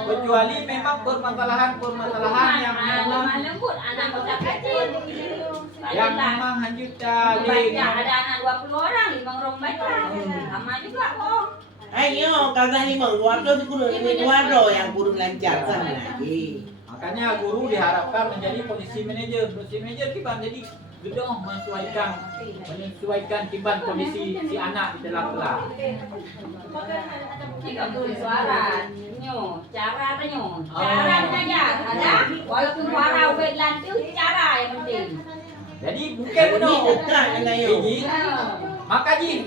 Kecuali memang permasalahan yang Lemah lembut anak kecil kecil. yang memang hanya tali. Baca ada anak 20 orang 5 orang baca. Sama juga kok. Ayo kata lima dua tu guru ini dua yang guru lancar sama lagi. Makanya guru diharapkan menjadi posisi manajer. Posisi manajer kita jadi gedong menyesuaikan tiban kondisi si anak di dalam kelas. Jika tulis suara, cara apa cara belajar ada. Walaupun suara ubah lanjut cara yang penting. Jadi bukan Ini benar. dekat dengan yo. Jadi maka di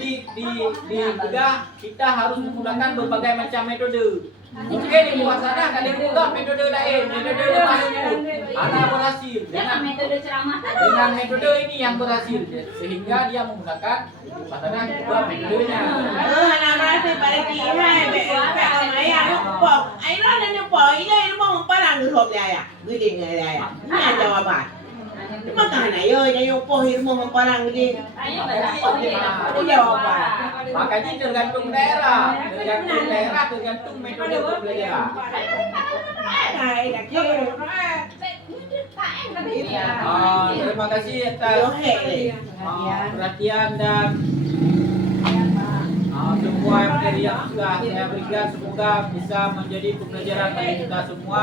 Buddha kita harus menggunakan berbagai macam metode. Mungkin di luar sana kalian buka metode lain, metode lain anak berhasil Jangan metode ceramah dengan metode ini yang berhasil sehingga dia menggunakan pasana juga metodenya. Anak berasa pada kihai be ayah pok. Ayah nak pok ini mau parang gerop dia ya. Gede dia ya. Ini jawaban. Makan ayo ayo pok mau parang gede. Ayo jawaban. Makanya tergantung daerah, tergantung metode pembelajaran. Hai dah kira. Terima kasih atas perhatian dan semua materi yang sudah saya berikan semoga bisa menjadi pembelajaran bagi kita semua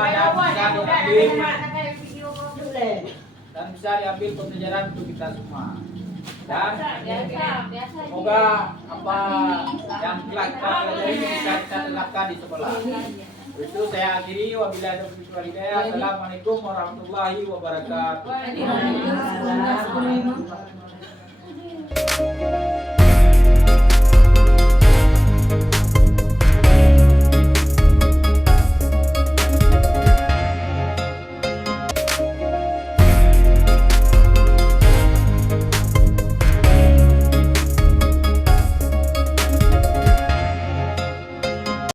dan bisa diambil pembelajaran untuk kita semua. Dan semoga apa yang telah kita pelajari bisa kita terapkan di sekolah. Itu saya akhiri. Wabillahi taufiq wal hidayah. Assalamualaikum warahmatullahi wabarakatuh.